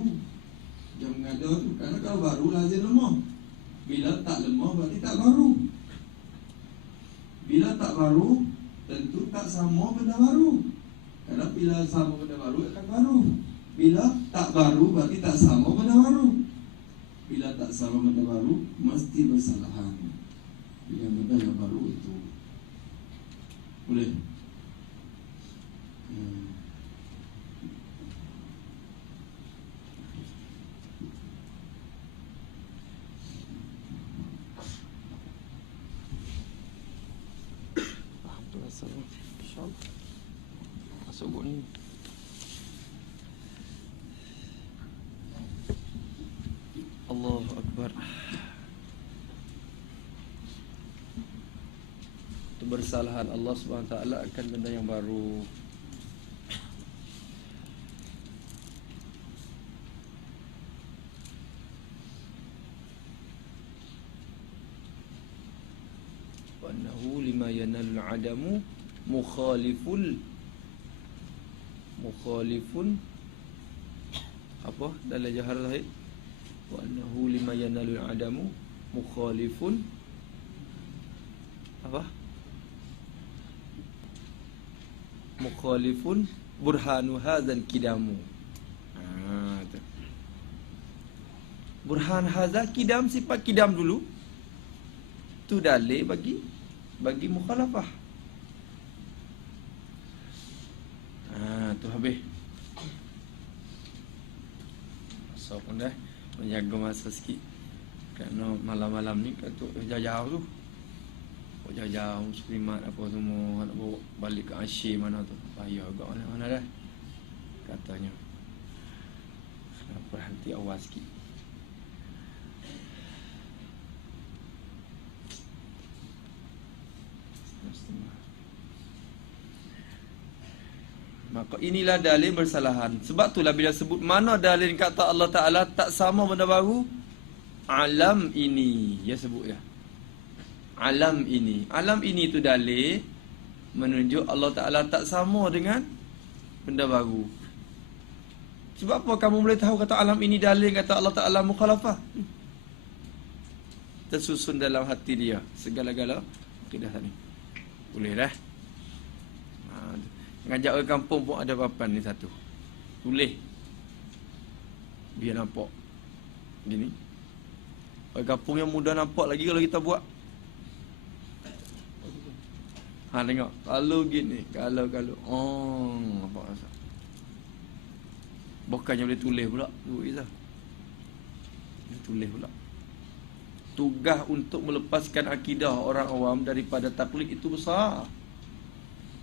Yang mengada tu, kerana kalau baru lazim lemah. Bila tak lemah berarti tak baru. Bila tak baru, tentu tak sama benda baru. Kerana bila sama benda baru akan baru. Bila tak baru berarti tak sama benda baru. Bila tak sama benda baru mesti bersalahan dengan benda yang baru itu. Boleh? Masuk ni. Allahu Akbar. Kebersalahan Allah SWT akan benda yang baru. Wa annahu lima yanalul adamu mukhalifun apa dalam Jahar Zahid, wa annahu lima yanalul adamu mukhalifun apa, mukhalifun burhanu hadzal kidamu. Burhan hadza kidam, sifat kidam dulu tu dalil bagi mukhalafah. Tu habis. So pun dah menjaga masa sikit. Kerana malam-malam ni kata jauh-jauh tu. Jauh-jauh muslimat apa semua nak bawa balik ke Asyik mana tu. Payah agak mana dah. Katanya. Kenapa hati awal sikit. Maka inilah dalil bersalahan. Sebab itulah bila sebut mana dalil kata Allah Ta'ala tak sama benda baru, alam ini ya sebut ya. Alam ini. Alam ini tu dalil menunjuk Allah Ta'ala tak sama dengan benda baru. Sebab apa kamu boleh tahu kata alam ini dalil kata Allah Ta'ala mukhalafah? Tersusun dalam hati dia segala-gala akidah ni. Boleh dah. Ngajak ke kampung pun ada papan ni satu. Tulis. Biar nampak. Gini. Orang kampung yang mudah nampak lagi kalau kita buat. Tengok. Kalau gini. Kalau. Nampak rasa. Bukannya boleh tulis pula. Tulis pula. Tugas untuk melepaskan akidah orang awam daripada taklid itu besar.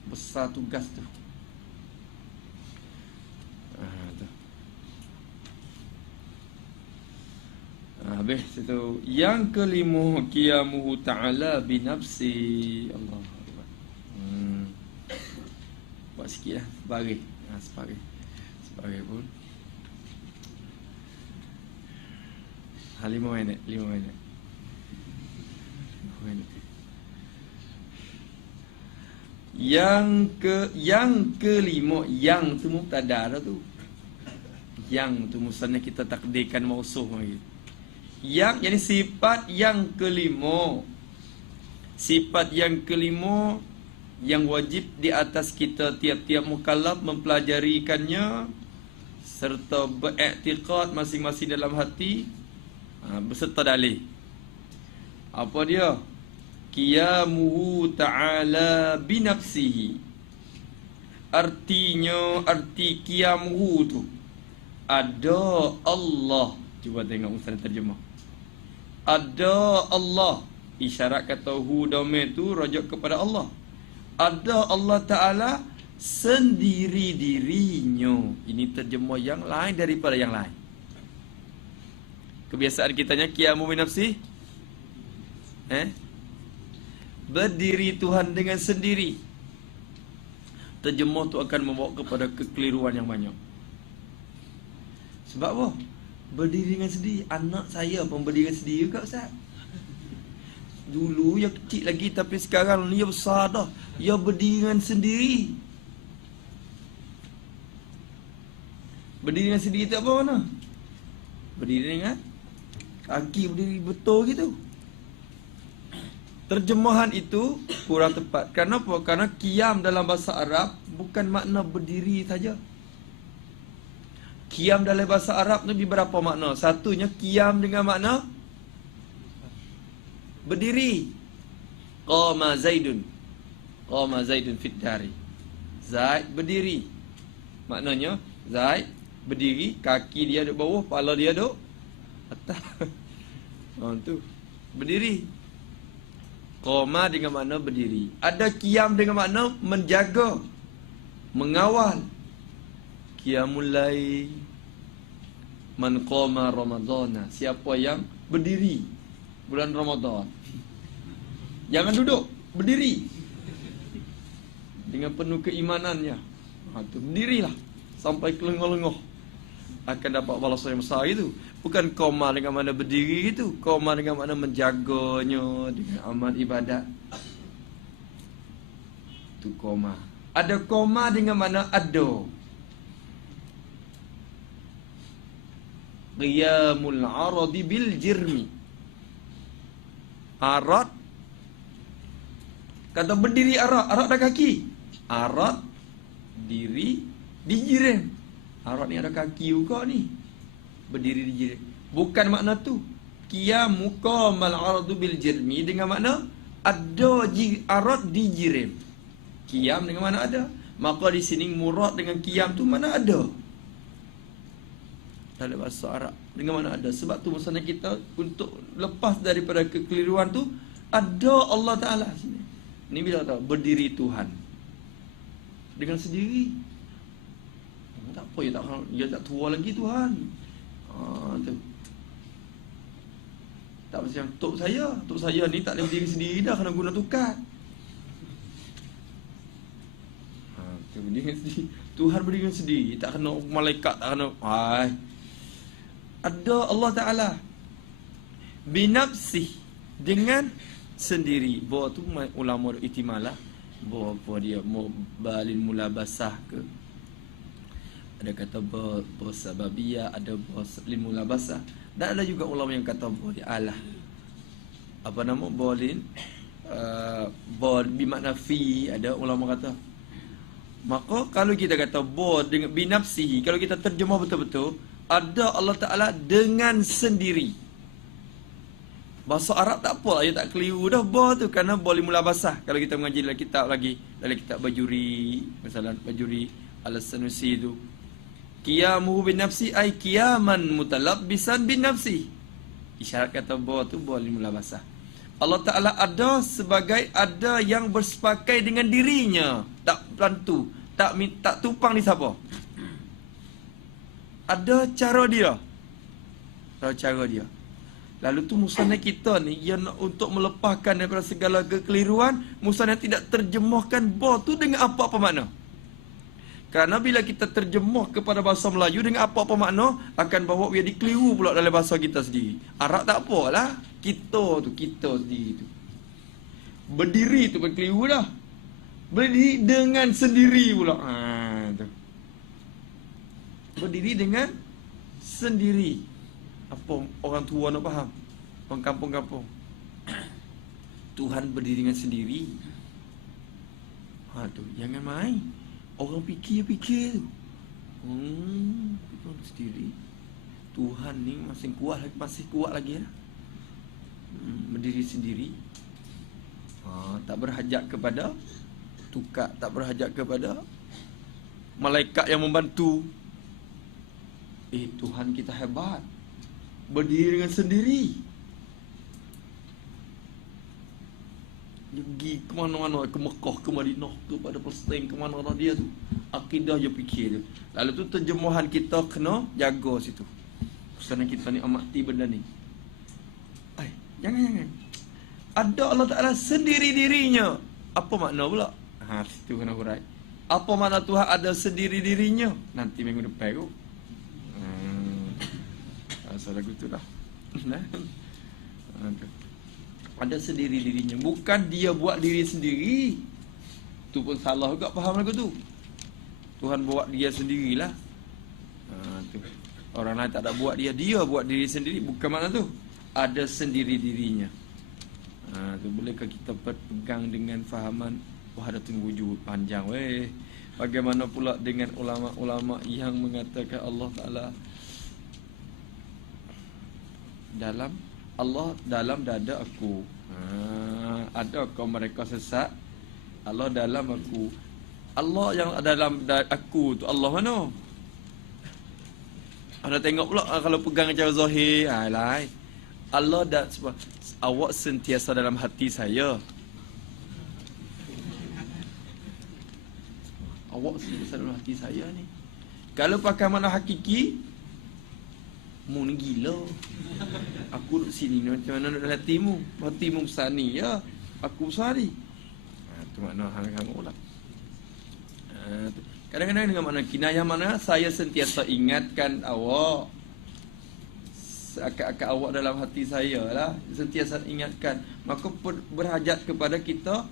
Besar tugas tu. Habis situ. Yang kelima, qiyamuhu ta'ala binafsi. Allah. Buat sikit lah. Sebagai pun. 5 minit. Yang kelima, yang tu mubtada dah tu. Yang tu musannaf kita takdirkan mausuf lagi. Yang yani sifat yang kelima. Sifat yang kelima yang wajib di atas kita tiap-tiap mukallaf mempelajarikannya serta beriktikad masing-masing dalam hati beserta dalil. Apa dia? Qiyamuhu ta'ala binafsihi. Arti qiyamuhu tu ada Allah. Cuba tengok Ustaz terjemah. Ada Allah. Isyarat kata hu domir tu rujuk kepada Allah. Ada Allah Ta'ala sendiri-dirinya. Ini terjemah yang lain daripada yang lain. Kebiasaan kitanya qiyamu binafsihi. Berdiri Tuhan dengan sendiri. Terjemah tu akan membawa kepada kekeliruan yang banyak. Sebab apa? Berdiri dengan sendiri. Anak saya pun berdiri dengan sendiri juga, Ustaz. Dulu dia kecil lagi, tapi sekarang dia besar dah. Dia berdiri dengan sendiri. Berdiri dengan sendiri tu apa mana? Berdiri dengan kaki berdiri betul gitu. Terjemahan itu kurang tepat. Kenapa? Karena qiyam dalam bahasa Arab bukan makna berdiri saja. Qiyam dalam bahasa Arab tu beberapa makna. Satunya qiyam dengan makna berdiri. Qama Zaidun. Qama Zaidun fit dari. Zaid berdiri. Maknanya Zaid berdiri, kaki dia duduk bawah, kepala dia duduk atas. Tu berdiri. Qama dengan makna berdiri. Ada qiyam dengan makna menjaga, mengawal. Qiyamul lail man qama ramadhana. Siapa yang berdiri bulan Ramadan. Jangan duduk, berdiri. Dengan penuh keimanannya. Tu berdirilah sampai kelengah-lengah. Akan dapat balasan yang besar itu. Bukan qama dengan makna berdiri itu. Qama dengan makna menjaganya dengan amal ibadat. Tu qama. Ada qama dengan makna ada. Qiyamul aradi bil jirmi. Arad. Kata berdiri arad. Arad ada kaki. Arad. Diri. Dijirim. Arad ni ada kaki juga ni. Berdiri dijirim. Bukan makna tu. Qiyamu qamal aradu bil jirmi. Dengan makna ada arad dijirim. Qiyam dengan mana ada. Maka di sini murad dengan qiyam tu mana ada. Dalam bahasa Arab dengan mana ada. Sebab tu maksudnya kita untuk lepas daripada kekeliruan tu, ada Allah Ta'ala sini. Ni bila tahu berdiri Tuhan dengan sendiri. Tak apa, dia tak tua lagi Tuhan. Tu. Tak macam tok saya ni tak boleh berdiri sendiri dah, kena guna tukat. Tu berdiri sendiri. Tuhan berdiri sendiri, tak kena malaikat, tak kena. Ada Allah Ta'ala binafsih, dengan sendiri. Bahawa tu ulama ihtimalah bahawa dia mau balil mulabasah ke, ada kata bersababiyah, ada berlil mulabasah, dan ada juga ulama yang kata bahawa dia alah apa nama balin bermakna fi. Ada ulama kata. Maka kalau kita kata dengan binafsihi, kalau kita terjemah betul-betul, ada Allah Ta'ala dengan sendiri. Bahasa Arab tak apa, dia tak keliru dah bah tu, kerana boleh mula basah. Kalau kita mengaji dalam kitab lagi, dalam kitab Bajuri, misalnya Bajuri Al-Sanusi tu, qiyamuhu bin nafsi ay qiyaman mutalabbisan bin nafsi. Isyarat kata bah tu boleh mula basah. Allah Ta'ala ada sebagai ada yang bersepakai dengan dirinya, tak plantu, tak tumpang di siapa. Ada cara dia. Lalu tu musnah kita ni, yang untuk melepaskan daripada segala kekeliruan, musnah tidak terjemahkan ba tu dengan apa-apa makna. Kerana bila kita terjemah kepada bahasa Melayu dengan apa-apa makna, akan bawa dia dikeliru pula dalam bahasa kita sendiri. Arab tak apalah. Kita sendiri tu. Berdiri tu berkeliru dah. Berdiri dengan sendiri pula. Tu. Berdiri dengan sendiri. Apa orang tua nak faham? Orang kampung-kampung. Tuhan berdiri dengan sendiri. Tu jangan main. Orang fikir tu. Tuhan sendiri. Tuhan ni masih kuat lagi lah. Berdiri sendiri. Tak berhajat kepada tukar, tak berhajat kepada malaikat yang membantu. Tuhan kita hebat, berdiri dengan sendiri. Dia pergi ke mana-mana, ke Mekah, ke Madinah, kepada Palestin, ke mana-mana dia tu. Akidah dia fikir tu. Lalu tu terjemahan kita kena jaga situ. Kerana kita ni amati benda ni. Jangan. Ada Allah Ta'ala sendiri dirinya. Apa makna pula? Situ kena hurai. Apa makna Tuhan ada sendiri dirinya? Nanti minggu depan tu. masa lagu tu dah. Nah. Ada sendiri dirinya, bukan dia buat diri sendiri. Tu pun salah juga faham lagu tu. Tuhan buat dia sendirilah. Tu. Orang lain tak ada buat dia, dia buat diri sendiri. Bukan makna tu. Ada sendiri dirinya. Tu bolehkah kita berpegang dengan fahaman wahdatul wujud panjang weh. Bagaimana pula dengan ulama-ulama yang mengatakan Allah Taala dalam dada aku. Adakah mereka sesat? Allah dalam aku. Allah yang dalam aku tu Allah mana? Anda tengok pula kalau pegang cara zahir, lain. Allah dah sebab awak sentiasa dalam hati saya. Awak sentiasa dalam hati saya ni. Kalau pakai makna hakiki, mu ni gila. Aku duduk sini macam mana dalam hatimu? Hatimu besar ni ya. Aku besar ni. Tu makna hang-hang pula. Kadang-kadang dengan makna kinayah mana saya sentiasa ingatkan awak. Seakan-akan awak dalam hati saya lah. Sentiasa ingatkan. Maka berhajat kepada kita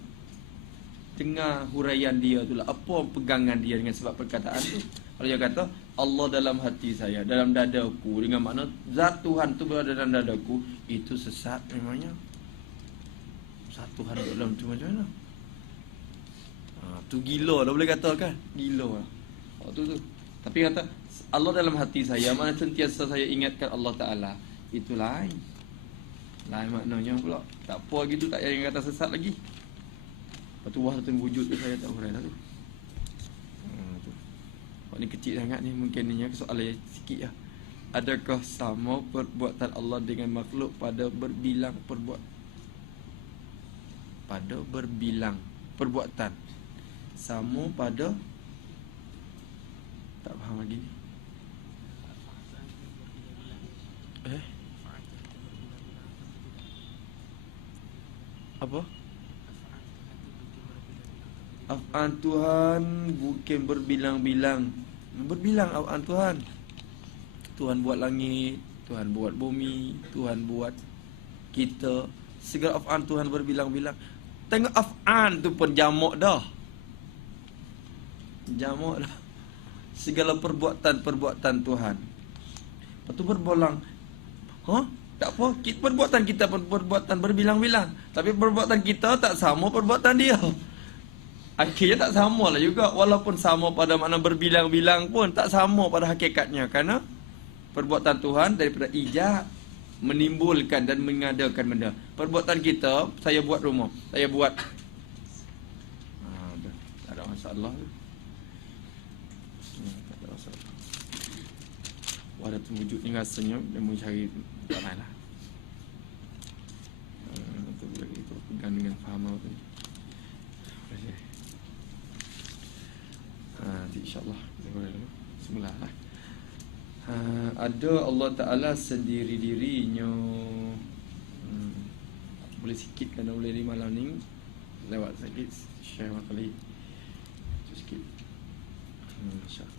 dengar huraian dia tu lah. Apa pegangan dia dengan sebab perkataan tu. Kalau dia kata Allah dalam hati saya, dalam dadaku, dengan makna zat Tuhan tu berada dalam dadaku, itu sesat memangnya. Zat Tuhan dalam tu macam mana? Tu gila lah boleh kata kan? Gila lah. Tu. Tapi kata Allah dalam hati saya, mana sentiasa saya ingatkan Allah Ta'ala. Itu lain. Lain maknanya pula. Tak apa gitu, tak payah kata sesat lagi. Lepas tu wahdatul wujud tu saya tak berai lah tu. Ni kecil sangat ni, mungkin ni soalan sikit lah. Adakah sama perbuatan Allah dengan makhluk pada berbilang perbuatan? Sama pada, tak faham lagi ni. Apa? Af'an Tuhan bukan berbilang-bilang. Berbilang af'an Tuhan. Tuhan buat langit, Tuhan buat bumi, Tuhan buat kita. Segala af'an Tuhan berbilang-bilang. Tengok af'an tu pun jamak dah. Jamak dah. Segala perbuatan Tuhan. Lepas tu berbolang. Tak apa, perbuatan kita pun perbuatan berbilang-bilang. Tapi perbuatan kita tak sama perbuatan dia. Akhirnya tak sama lah juga. Walaupun sama pada makna berbilang-bilang pun tak sama pada hakikatnya. Kerana perbuatan Tuhan daripada ijab, menimbulkan dan mengadakan benda. Perbuatan kita, saya buat rumah, saya buat, tak ada masalah. Tak ada masalah. Wahdatul wujud ni rasanya dia mau cari tak lain lah. Itu pegang dengan faham tu. InsyaAllah kita boleh dulu semula lah. Ada Allah Ta'ala sendiri dirinya. Boleh sikit kerana boleh di malam ni lewat sikit share kali sikit. InsyaAllah.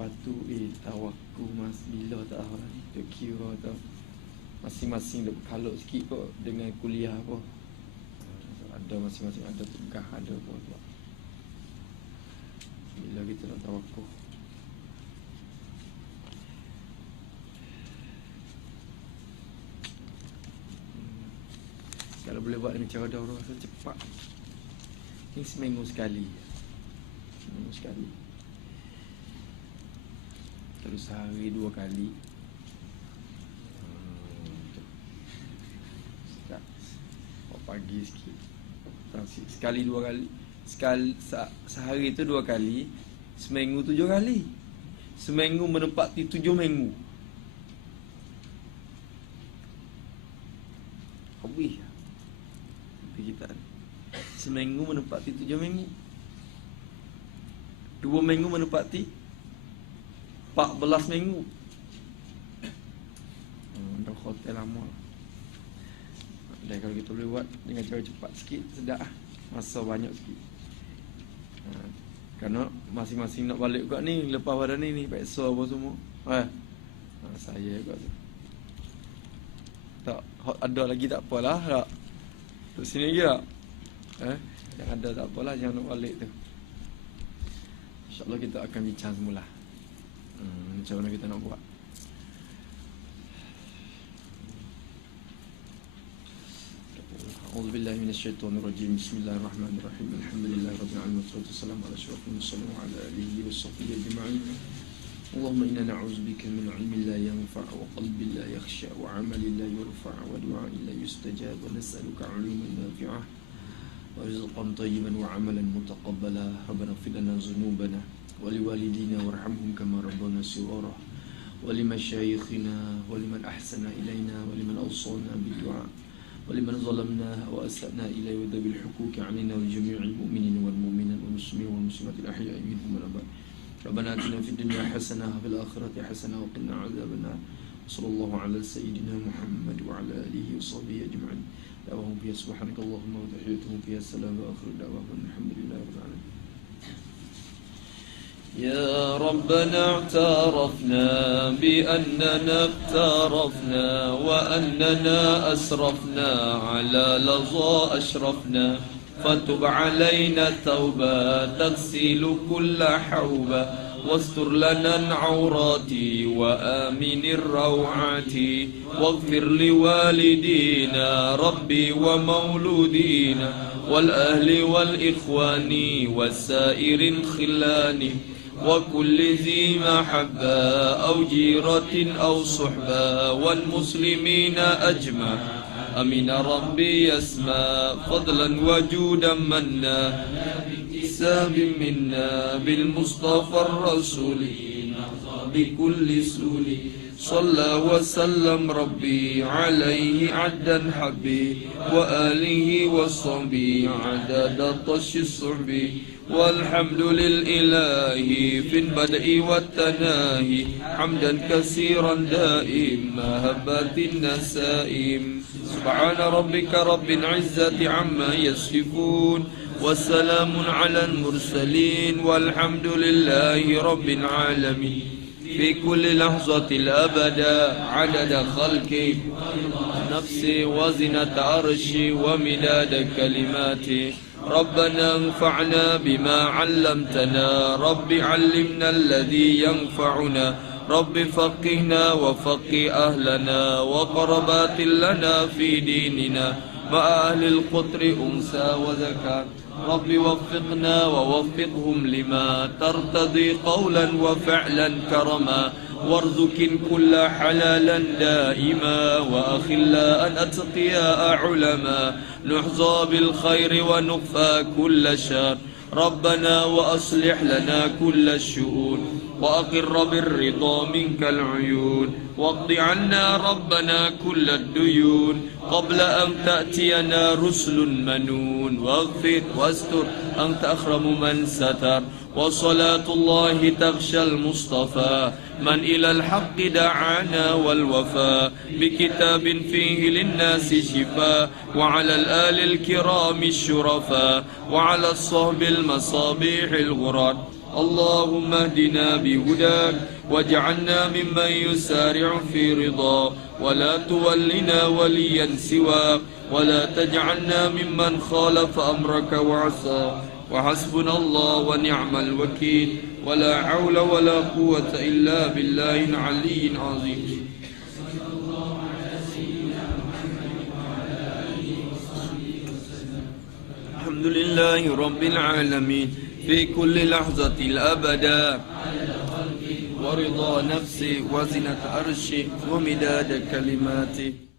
Patu tawakku mas bila tak tahu ni dia kira tau masing-masing dia berkaluk sikit kot dengan kuliah apa. Ada masing-masing ada tugas, ada apa tu. Bila kita nak tawakuf. Kalau boleh buat dengan cara daurah rasa cepat. Ini seminggu sekali. Seminggu sekali. Kalau sehari 2 kali. Pagi sikit. Sekali 2 kali. Sehari tu 2 kali. Seminggu 7 kali. Seminggu menepati 7 minggu. Habis kita seminggu menepati 7 minggu. 2 minggu menepati 14 minggu. Dah hotel lama. Dan kalau kita boleh buat dengan cara cepat sikit, sedap lah. Masa banyak sikit. Kerana masing-masing nak balik juga ni. Lepas pada ni peksa apa semua. Saya juga tu. Tak, ada lagi tak apalah tak. Kat sini lagi tak? Yang ada tak apalah, jangan nak balik tu. InsyaAllah kita akan bincang semula. Macam mana kita nak buat. A'udzubillahi minasyaitonirrajim. Bismillahirrahmanirrahim. Alhamdulillahirabbil alamin. Wassalatu wassalamu ala asyrafil mursalin wa ala alihi washabbihi ajma'in. Allahumma inna na'udzubika min 'ilmin la yanfa' wa qalbin la yakhsha wa 'amalin la yurfa' wa du'a'in la yustajab wa nas'aluka 'ilman nafi'ah wa rizqan tayyiban wa 'amalan mutaqabbala. Rabbana ighfir lana dhunubana wa liwalidina warhamhum kama rabbana shighara wa limashayikhina wa liman ahsana ilayna wa liman awsana bid-du'a ولمن ظلمنا وأسأنا إليه وذوي الحقوق علينا ولجميع المؤمنين والمؤمنات والمسلمين والمسلمات الأحياء منهم والأموات. ربنا آتنا في الدنيا حسنة وفي الآخرة حسنة وقنا عذاب النار. صلى الله على سيدنا محمد وعلى آله وصحبه أجمعين. دعواهم فيها سبحانك اللهم وتحيتهم فيها السلام وآخر دعواهم الحمد لله رب العالمين. يا ربنا اعترفنا بأننا اقترفنا وأننا أسرفنا على لظى أشرفنا فتب علينا التوبة تغسل كل حوبة واستر لنا العورات وآمن الروعات واغفر لوالدينا ربي ومولودينا والأهل والإخوان والسائر الخلان وكل ذي محبة أو جيرة أو صحبة والمسلمين أجمع. أمين ربي يسمع فضلا وجودا منا بكتساب منا بالمصطفى الرسول بكل سول. صلى وسلم ربي عليه عدا حبي وآله وصحبه عدد طش الصحب. والحمد للإله في البدء والتناهي حمدا كثيرا دائم مهبة النسائم. سبحان ربك رب العزة عما يصفون والسلام على المرسلين والحمد لله رب العالمين. في كل لحظة الأبدا عدد خلقي نفسي وزنة عرشي ومداد كلماتي. ربنا انفعنا بما علمتنا رب علمنا الذي ينفعنا رب فقهنا وفقه أهلنا وقربات لنا في ديننا مع أهل القطر أنثى وذكر. رب وفقنا ووفقهم لما ترتضي قولا وفعلا كرما وارزق كل حلالا دائما وأخلا أن أتقياء علما نحظى بالخير ونكفى كل شر. ربنا وأصلح لنا كل الشؤون وأقر بالرضا منك العيون واقض عنا ربنا كل الديون قبل أن تأتينا رسل منون. واغفر واستر أنت أخرم من ستر. وصلاة الله تغشى المصطفى من إلى الحق دعانا والوفاء بكتاب فيه للناس شفاء وعلى الآل الكرام الشرفاء وعلى الصحب المصابيح الغرار. اللهم اهدنا بهداك واجعلنا ممن يسارع في رضا ولا تولنا وليا سواك ولا تجعلنا ممن خالف أمرك وعصى. وحسبنا الله ونعم الوكيل ولا حول ولا قوة إلا بالله العلي العظيم. الحمد لله رب العالمين في كل لحظة الأبدا ورضا نفسي وزنة عرشي ومداد كلماتي.